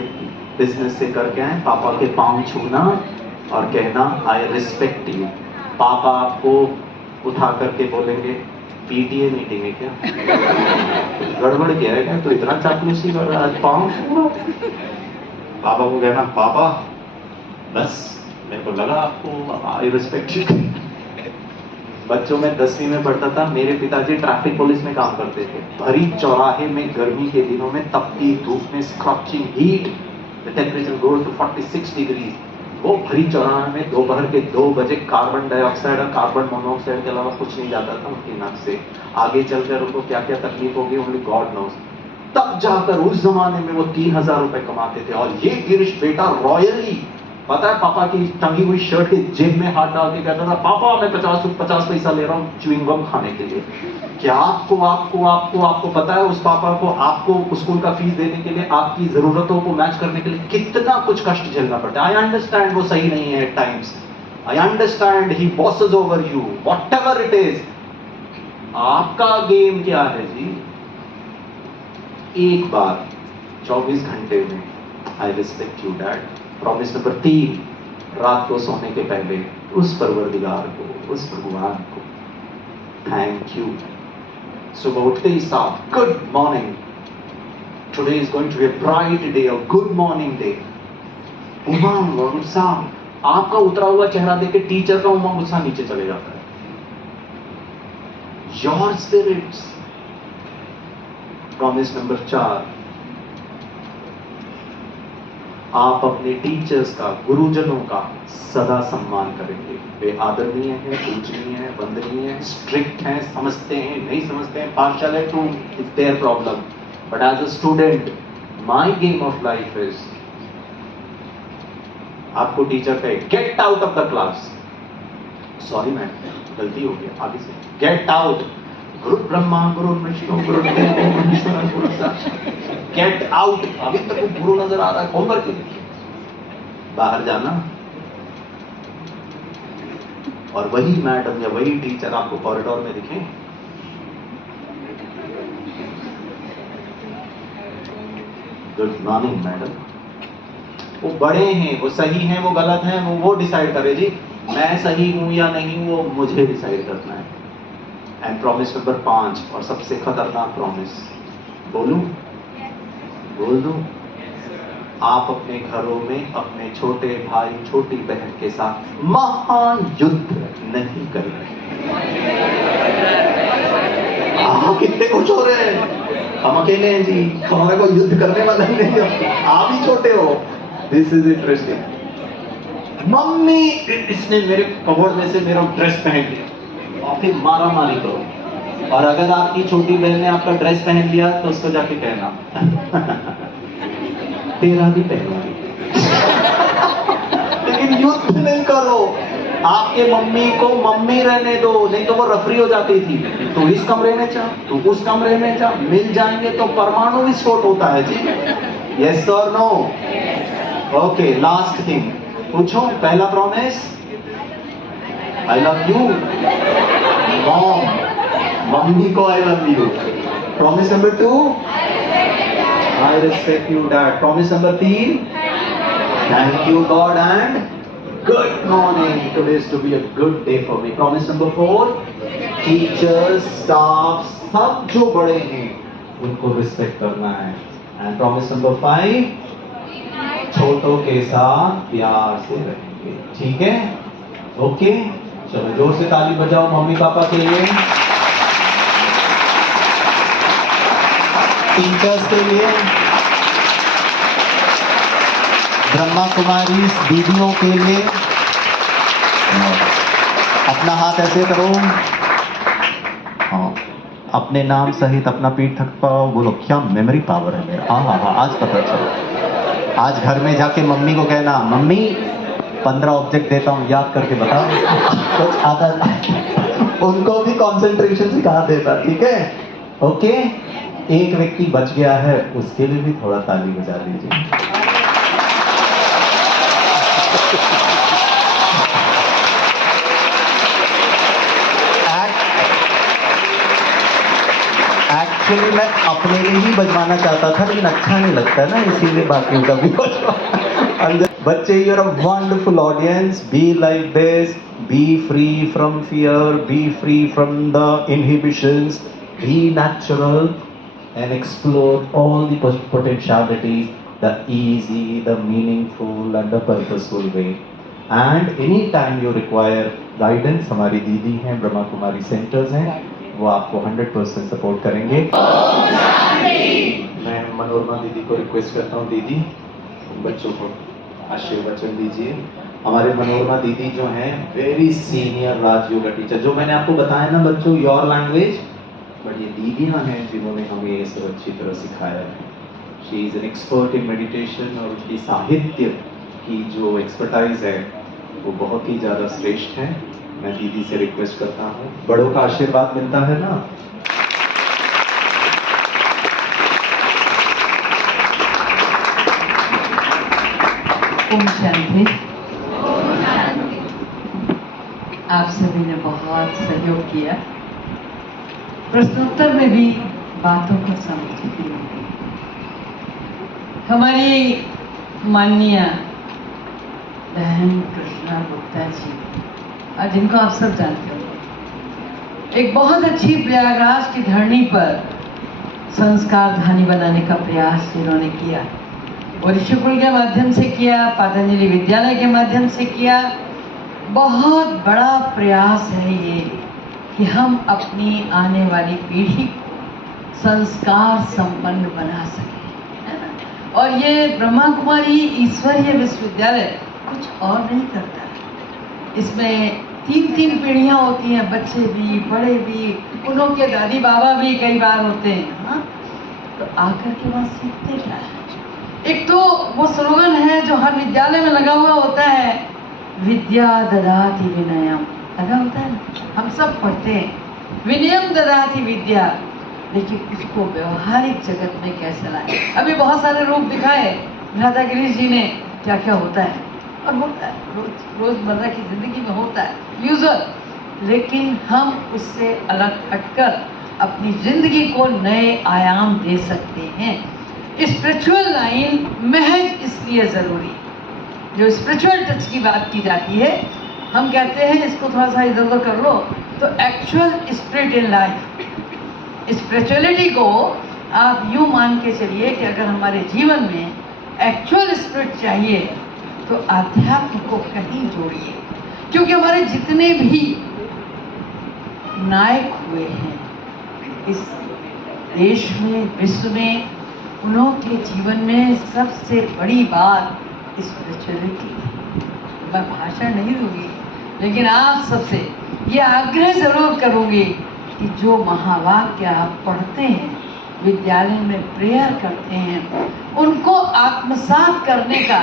बिजनेस से करके आए, पापा के पांव छूना और कहना आई रिस्पेक्ट यू। पापा आपको उठा करके बोलेंगे पीटीए मीटिंग है क्या? गड़बड़ क्या है क्या? तो इतना चापलूसी कर रहा है, आज पाँव छूना। पापा को कहना पापा बस मेरे को लगा आपको आई रिस्पेक्ट यू। बच्चों में 10वीं में पढ़ता था, मेरे पिताजी ट्रैफिक पुलिस में काम करते थे। भरी चौराहे में गर्मी के दिनों में तपती धूप में scorching heat, the temperature goes to 46 degree. वो भरी चौराहे में दोपहर के 2 बजे कार्बन डाइऑक्साइड और कार्बन मोनोऑक्साइड के अलावा कुछ नहीं जाता था उनकी नाक से। आगे चलकर उनको क्या क्या तकलीफ होगी ओनली गॉड नोस। तब जाकर उस जमाने में वो 3000 रुपए कमाते थे। और ये गिरीश बेटा रॉयली, पता है पापा की टंगी हुई शर्ट के जेब में हाथ डाल के कहता था पापा मैं 50 पैसा ले रहा हूँ च्युइंग गम खाने के लिए। क्या आपको पता है उस पापा को आपको स्कूल का फीस देने के लिए, आपकी जरूरतों को मैच करने के लिए कितना कुछ कष्ट झेलना पड़ता है। आई अंडरस्टैंड वो सही नहीं है at times, I understand he bosses over you, whatever it is. आपका गेम क्या है जी? एक बार 24 घंटे में I respect you dad. Promise number 3, रात को सोने के पहले उस परवरदिगार को, उस भगवान को थैंक यू। सुबह उठते ही साथ good morning, today is going to be a bright day, a good morning day. उमंग और उत्साह, आपका उतरा हुआ चेहरा देख के टीचर का उमंग उत्साह नीचे चले जाता है। Your spirits. प्रॉमिस नंबर 4, आप अपने टीचर्स का, गुरुजनों का सदा सम्मान करेंगे। वे आदरणीय हैं, पूजनीय हैं, वंदनीय हैं, स्ट्रिक्ट हैं, समझते हैं, नहीं समझते हैं, पार्शियल है to it's their problem. But as a student my game of life is, आपको टीचर कहे get out of the class, sorry ma'am गलती हो गया, आगे से गेट आउट। गुरु ब्रह्मा गुरु विष्णु गुरु देवो महेश्वरः गुरु साक्षात्। Get out. अभी तक वो गुरु नजर आ रहा है, होमवर्क क्यों लिखिए? बाहर जाना। और वही मैडम या वही टीचर आपको कॉरिडोर में दिखे, गुड मॉर्निंग मैडम। वो बड़े हैं, वो सही हैं, वो गलत हैं, वो डिसाइड करे जी। मैं सही हूं या नहीं वो मुझे डिसाइड करना है। एंड प्रॉमिस नंबर 5 और सबसे खतरनाक प्रॉमिस, बोलूं? बोल दूं? आप अपने घरों में अपने छोटे भाई छोटी बहन के साथ महायुद्ध नहीं करेंगे। आप कितने खुश हो रहे हैं? हम अकेले हैं जी, हमारे को युद्ध करने वाला नहीं है, आप ही छोटे हो। This is interesting. मम्मी इसने मेरे कबोर्ड में से मेरा ड्रेस पहन लिया और फिर मारा मारी करो। और अगर आपकी छोटी बहन ने आपका ड्रेस पहन लिया तो उसको जाके कहना तेरा भी पहनूंगी। लेकिन युद्ध नहीं करो, आपके मम्मी को मम्मी रहने दो, नहीं तो वो रफरी हो जाती थी। तू इस कमरे में जा, तू उस कमरे में जा, मिल जाएंगे तो परमाणु विस्फोट होता है जी। यस और नो? ओके, लास्ट थिंग पूछो। पहला promise, I love you mom, मम्मी को I love you. Promise number 2, I respect you dad. Promise number 3, thank you god and good morning, today is to be a good day for me. Promise number 4, teachers, staff, सब जो बड़े हैं उनको respect करना है। And promise number 5, छोटों के साथ प्यार से रहेंगे। ठीक है? ओके, चलो जोर से ताली बजाओ मम्मी पापा के लिए, टीचर्स के लिए, ब्रह्मा कुमारी दीदियों के लिए। अपना हाथ ऐसे करो, हाँ, अपने नाम सहित अपना पीठ थपथपाओ, बोलो क्या मेमोरी पावर है मेरा। हाँ, आज पता चला। आज घर में जाके मम्मी को कहना, मम्मी 15 ऑब्जेक्ट देता हूँ, याद करके बताओ। कुछ आता उनको भी कंसंट्रेशन सिखा देता। ठीक है? ओके, एक व्यक्ति बच गया है, उसके लिए भी थोड़ा ताली बजा दीजिए। एक्चुअली मैं अपने लिए ही बजवाना चाहता था, लेकिन अच्छा नहीं लगता है ना, इसीलिए बाकियों का भी बजवा। बच्चे, you are a wonderful audience, be like this, be free from fear, be free from the inhibitions, be natural and explore all the potentialities, the easy, the meaningful and the purposeful way. And any time you require guidance, हमारी दीदी हैं, Brahma Kumari centres हैं, वो आपको 100% support करेंगे। मैं मनोरमा दीदी को रिक्वेस्ट करता हूँ, दीदी बच्चों को आशीर्वचन दीजिए। हमारे मनोरमा दीदी जो हैं, वेरी सीनियर राजयोगा टीचर, जो मैंने आपको बताया ना बच्चों, योर लैंग्वेज, बट ये दीदियाँ हैं जिन्होंने हमें ये सब अच्छी तरह सिखाया है। She is an expert in meditation, और उनकी साहित्य की जो एक्सपर्टाइज है वो बहुत ही ज़्यादा श्रेष्ठ है। मैं दीदी से रिक्वेस्ट करता हूँ, बड़ों का आशीर्वाद मिलता है ना। ओम शांति। आप सभी ने बहुत सहयोग किया, प्रश्नोत्तर में भी बातों को समझ की। हमारी माननीय बहन कृष्णा गुप्ता जी, और जिनको आप सब जानते हो, एक बहुत अच्छी प्रयागराज की धरणी पर संस्कार धानी बनाने का प्रयास जिन्होंने किया, वो ऋषिकुल के माध्यम से किया, पतंजलि विद्यालय के माध्यम से किया। बहुत बड़ा प्रयास है ये कि हम अपनी आने वाली पीढ़ी को संस्कार संपन्न बना सकें, है ना। और ये ब्रह्मा कुमारी ईश्वरीय विश्वविद्यालय कुछ और नहीं करता है। इसमें 3 पीढ़ियाँ होती हैं, बच्चे भी, बड़े भी, उनके दादी बाबा भी कई बार होते हैं। हाँ, तो आकर के वहाँ सीखते क्या है? एक तो वो स्लोगन है जो हर विद्यालय में लगा हुआ होता है, विद्या ददाति विनयम, लगा होता है ना, हम सब पढ़ते हैं, विनयम ददाति विद्या, लेकिन उसको व्यवहारिक जगत में कैसे लाए। अभी बहुत सारे रूप दिखाए राधा गिरीश जी ने, क्या क्या होता है, और होता है रोजमर्रा की जिंदगी में होता है यूजुअल, लेकिन हम उससे अलग हटकर अपनी जिंदगी को नए आयाम दे सकते हैं। स्पिरिचुअल लाइन महज इसलिए ज़रूरी, जो स्पिरिचुअल टच की बात की जाती है, हम कहते हैं इसको थोड़ा सा इधर उधर कर लो, तो actual spirit in life, spirituality को आप यूँ मान के चलिए कि अगर हमारे जीवन में एक्चुअल स्पिरिट चाहिए तो आध्यात्म को कहीं जोड़िए, क्योंकि हमारे जितने भी नायक हुए हैं इस देश में, विश्व में, उनके जीवन में सबसे बड़ी बात स्पिरिचुअलिटी थी। मैं भाषण नहीं दूंगी, लेकिन आप सबसे ये आग्रह जरूर करूंगी कि जो महावाक्य आप पढ़ते हैं, विद्यालय में प्रेयर करते हैं, उनको आत्मसात करने का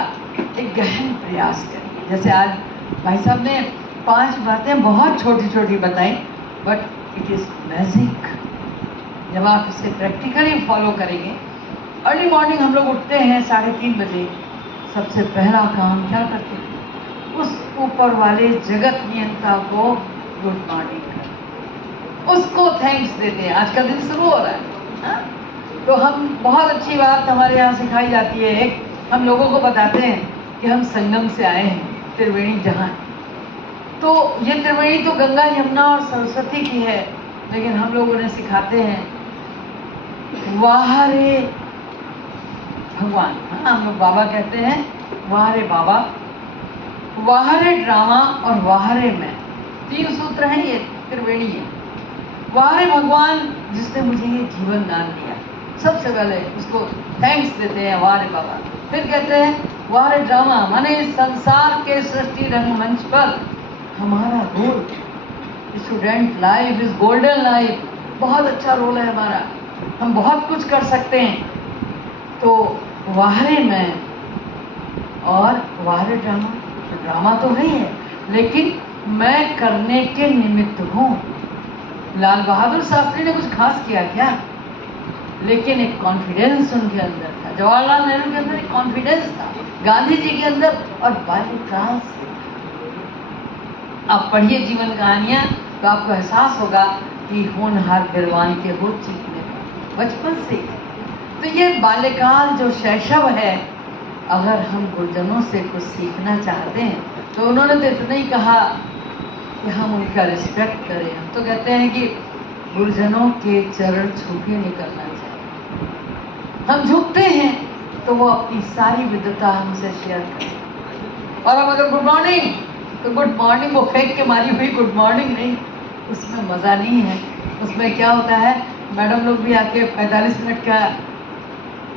एक गहन प्रयास करें। जैसे आज भाई साहब ने 5 बातें बहुत छोटी छोटी बताई, बट इट इज़ मैजिक जब आप इसे प्रैक्टिकली फॉलो करेंगे। अर्ली मॉर्निंग हम लोग उठते हैं 3:30 बजे, सबसे पहला काम क्या करते हैं? उस ऊपर वाले जगत नियंता को गुड मॉर्निंग करते, उसको थैंक्स देते हैं। आज का दिन शुरू हो रहा है, हाँ? तो हम बहुत अच्छी बात हमारे यहाँ सिखाई जाती है। एक हम लोगों को बताते हैं कि हम संगम से आए हैं, त्रिवेणी जहाँ है। तो ये त्रिवेणी तो गंगा, यमुना और सरस्वती की है, लेकिन हम लोग उन्हें सिखाते हैं वाह रे भगवान। हाँ, हम लोग बाबा कहते हैं वाह रे बाबा, वाह रे ड्रामा और वाह रे मैं, 3 सूत्र हैं, ये त्रिवेणी है। वाह रे भगवान जिसने मुझे ये जीवन दान दिया, सबसे पहले उसको थैंक्स देते हैं, वाह रे बाबा। फिर कहते हैं वाह रे ड्रामा, माने इस संसार के सृष्टि रंगमंच पर हमारा role, student life is golden life, बहुत अच्छा रोल है हमारा, हम बहुत कुछ कर सकते हैं। तो वाह रे मैं और वाह रे ड्रामा, ड्रामा तो नहीं है लेकिन मैं करने के निमित्त हूँ। लाल बहादुर शास्त्री ने कुछ खास किया क्या? लेकिन एक कॉन्फिडेंस उनके अंदर था, जवाहरलाल नेहरू के अंदर एक कॉन्फिडेंस था, गांधी जी के अंदर, और बालिकास। आप पढ़िए जीवन कहानियाँ तो आपको एहसास होगा कि होनहार बिरवान के हो चीखने बचपन से। तो ये बाल्यकाल जो शैशव है, अगर हम गुरुजनों से कुछ सीखना चाहते हैं तो उन्होंने तो इतना ही कहा कि हम उनका रिस्पेक्ट करें। हम तो कहते हैं कि गुरुजनों के चरण छू के निकलना चाहिए। हम झुकते हैं तो वो अपनी सारी विद्वता हमसे शेयर करें। और हम अगर गुड मॉर्निंग तो गुड मॉर्निंग वो फेंक के मारी हुई गुड मॉर्निंग नहीं, उसमें मज़ा नहीं है। उसमें क्या होता है, मैडम लोग भी आके 45 मिनट का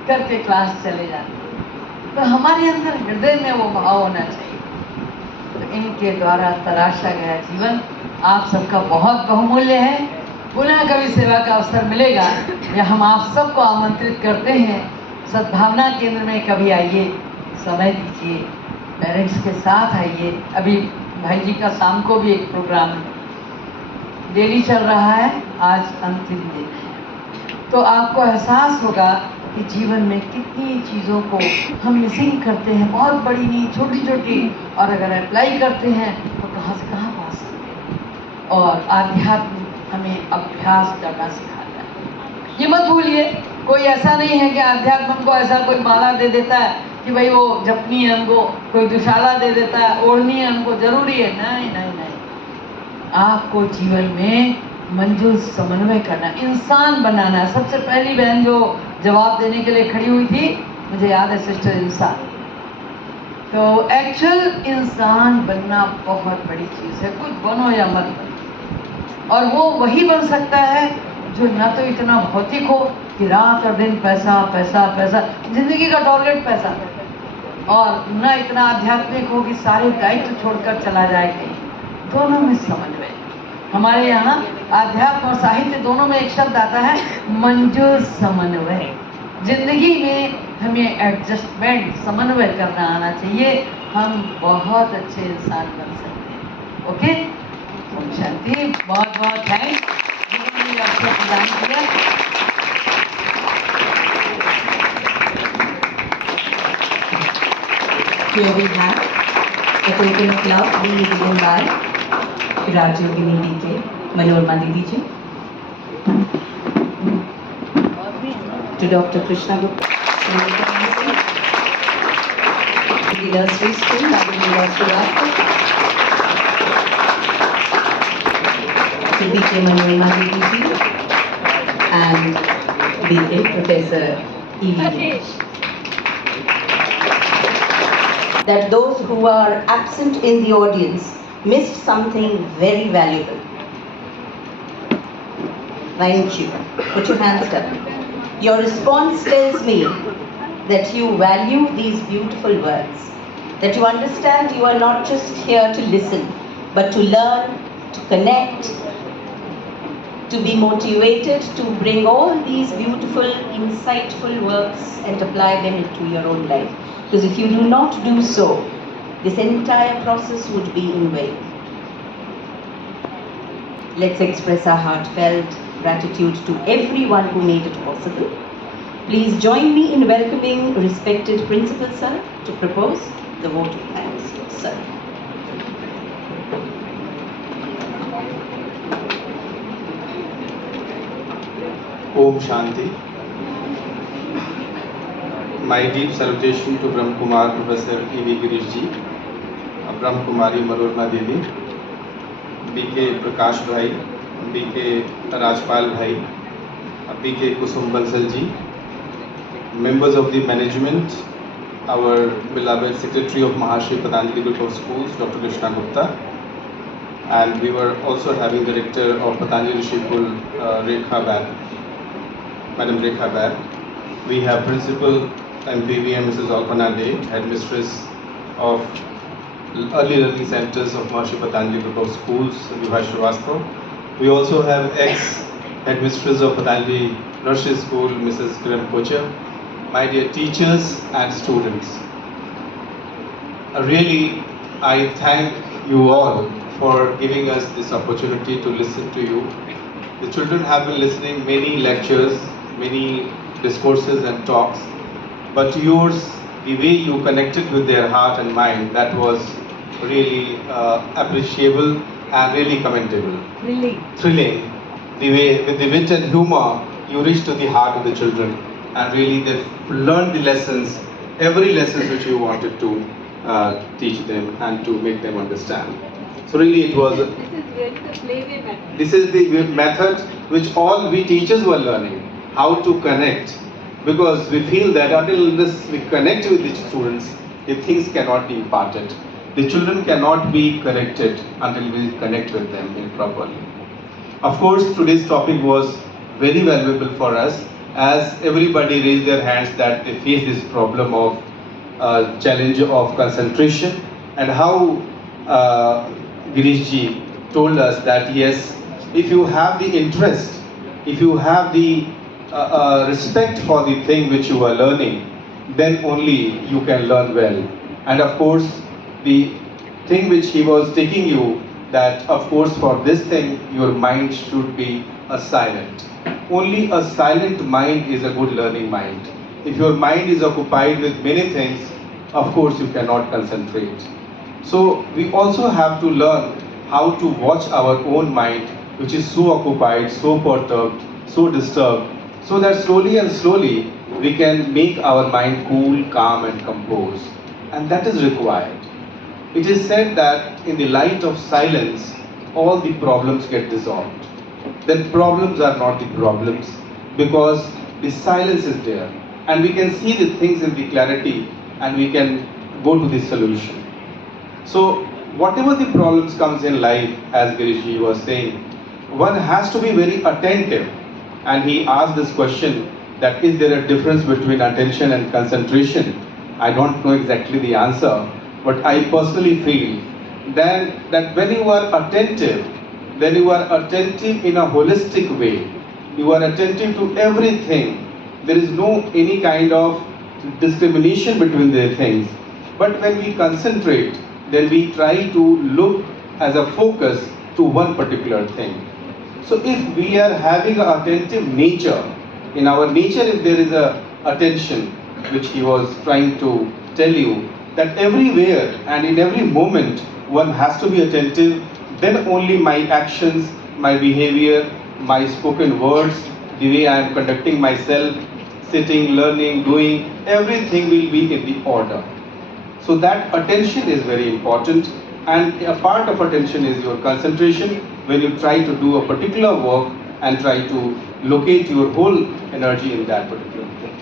करके क्लास चले जाते हैं। तो हमारे अंदर हृदय में वो भाव होना चाहिए। तो इनके द्वारा तराशा गया जीवन आप सबका बहुत बहुमूल्य है। पुनः कभी सेवा का अवसर मिलेगा या हम आप सबको आमंत्रित करते हैं, सद्भावना केंद्र में कभी आइए, समय दीजिए, पेरेंट्स के साथ आइए। अभी भाई जी का शाम को भी एक प्रोग्राम डेली चल रहा है, आज अंतिम दिन है। तो आपको एहसास होगा कि जीवन में कितनी चीज़ों को हम मिसिंग करते हैं, बहुत बड़ी नहीं, छोटी छोटी, और अगर अप्लाई करते हैं तो कहाँ से कहाँ पहुँच सकते हैं। और आध्यात्म हमें अभ्यास करना सिखाता है। ये मत भूलिए, कोई ऐसा नहीं है कि आध्यात्म हमको ऐसा कोई माला दे देता है कि भाई वो जपनी है, हमको कोई दुशाला दे देता है, ओढ़नी है, हमको जरूरी है। नहीं नहीं नहीं, आपको जीवन में मंजूर समन्वय करना, इंसान बनाना है। सबसे पहली बहन जो जवाब देने के लिए खड़ी हुई थी, मुझे याद है, सिस्टर इंसान। तो एक्चुअल इंसान बनना बहुत बड़ी चीज़ है, कुछ बनो या मत बनो। और वो वही बन सकता है जो ना तो इतना भौतिक हो कि रात और दिन पैसा पैसा पैसा, जिंदगी का टारगेट पैसा, और न इतना आध्यात्मिक हो कि सारे दायित्व छोड़कर चला जाए कहीं। दोनों में समन्वय। हमारे यहाँ आध्यात्म और साहित्य दोनों में एक शब्द आता है, मंजूर समन्वय। जिंदगी में हमें एडजस्टमेंट, समन्वय करना आना चाहिए, हम बहुत अच्छे इंसान बन सकते हैं। ओके, ओम शांति। बहुत बहुत थैंक्स जिन्होंने ये अवसर प्रदान किया। Here we have a token of love being given by Rajyogini DK, Manorma Didi ji, to Dr. Krishna Gupta, the nursery school, to DK Manorma Didi ji, and DK Professor E.V. That those who are absent in the audience missed something very valuable. Thank you. Put your hands up. Your response tells me that you value these beautiful words, that you understand you are not just here to listen, but to learn, to connect, to be motivated to bring all these beautiful, insightful works and apply them into your own life. Because if you do not do so, this entire process would be in vain. Let's express our heartfelt gratitude to everyone who made it possible. Please join me in welcoming respected Principal Sir to propose the vote of thanks. Sir. Om Shanti. My deep salutation to Brahm Kumar Professor E.V. Girish ji, Brahm Kumari Manorma Devi, B.K. Prakash Bhai, B.K. Rajpal Bhai, B.K. Kusum Bansal ji, members of the management, our beloved Secretary of Mahashri Patanjali Group of Schools, Dr. Krishna Gupta, and we were also having Director of Patanjali Rishikul, Rekha Baid, Madam Rekha Baid. We have Principal MPVM Mrs. Alpana De, Headmistress of Early Learning Centers of Maharishi Patanjali Group of Schools, Vibha Srivastava. We also have ex-Headmistress of Patanjali Nursery School, Mrs. Kiran Kochar. My dear teachers and students, really I thank you all for giving us this opportunity to listen to you. The children have been listening many lectures, many discourses and talks, but yours, the way you connected with their heart and mind, that was really appreciable and really commendable. Thrilling. The way, with the wit and humor, you reached to the heart of the children, and really they've learned the lessons, every lesson which you wanted to teach them and to make them understand. So really it was... This is really the playway method. This is the method which all we teachers were learning, how to connect. Because we feel that until we connect with the students, the things cannot be imparted. The children cannot be connected until we connect with them properly. Of course, today's topic was very valuable for us, as everybody raised their hands that they face this problem of challenge of concentration, and how Girish ji told us that yes, if you have the interest, if you have the respect for the thing which you are learning, then only you can learn well. And of course, the thing which he was taking you, that of course for this thing your mind should be a silent. Only a silent mind is a good learning mind. If your mind is occupied with many things, of course you cannot concentrate. So we also have to learn how to watch our own mind, which is so occupied, so perturbed, so disturbed, so that slowly and slowly we can make our mind cool, calm and composed. And that is required. It is said that in the light of silence, all the problems get dissolved. Then problems are not the problems, because the silence is there. And we can see the things in the clarity, and we can go to the solution. So whatever the problems comes in life, as Girish was saying, one has to be very attentive. And he asked this question, that is there a difference between attention and concentration? I don't know exactly the answer, but I personally feel then that when you are attentive, then you are attentive in a holistic way. You are attentive to everything. There is no any kind of discrimination between the things. But when we concentrate, then we try to look as a focus to one particular thing. So if we are having an attentive nature, in our nature if there is a attention, which he was trying to tell you, that everywhere and in every moment one has to be attentive, then only my actions, my behavior, my spoken words, the way I am conducting myself, sitting, learning, doing, everything will be in the order. So that attention is very important, and a part of attention is your concentration, when you try to do a particular work and try to locate your whole energy in that particular thing.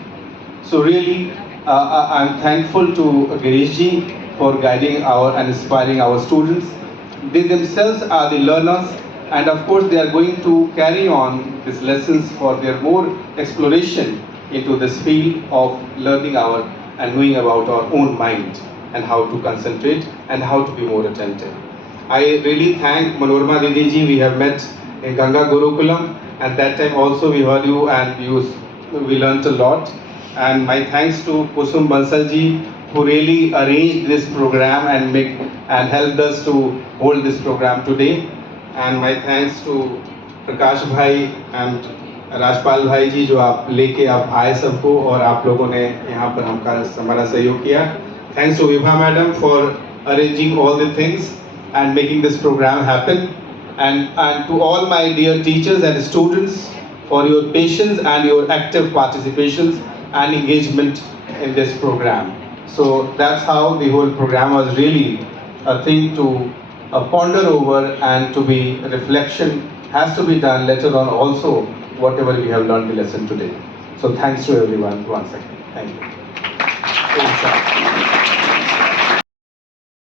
So really, I'm thankful to Girish ji for guiding and inspiring our students. They themselves are the learners, and of course they are going to carry on these lessons for their more exploration into this field of learning and knowing about our own mind and how to concentrate and how to be more attentive. I really thank Manorma Didi ji. We have met in Ganga Gurukulam. At that time also we heard you and we learnt a lot. And my thanks to Kusum Bansal ji, who really arranged this program and helped us to hold this program today. And my thanks to Prakash Bhai and Rajpal भाई जी जो आप लेके आप आए सबको और आप लोगों ने यहाँ पर हमारा सहयोग किया. Thanks to Vibha madam for arranging all the things and making this program happen, and to all my dear teachers and students for your patience and your active participations and engagement in this program. So that's how the whole program was really a thing to ponder over, and to be reflection has to be done later on also, whatever we have learned the lesson today. So thanks to everyone once again. Thank you.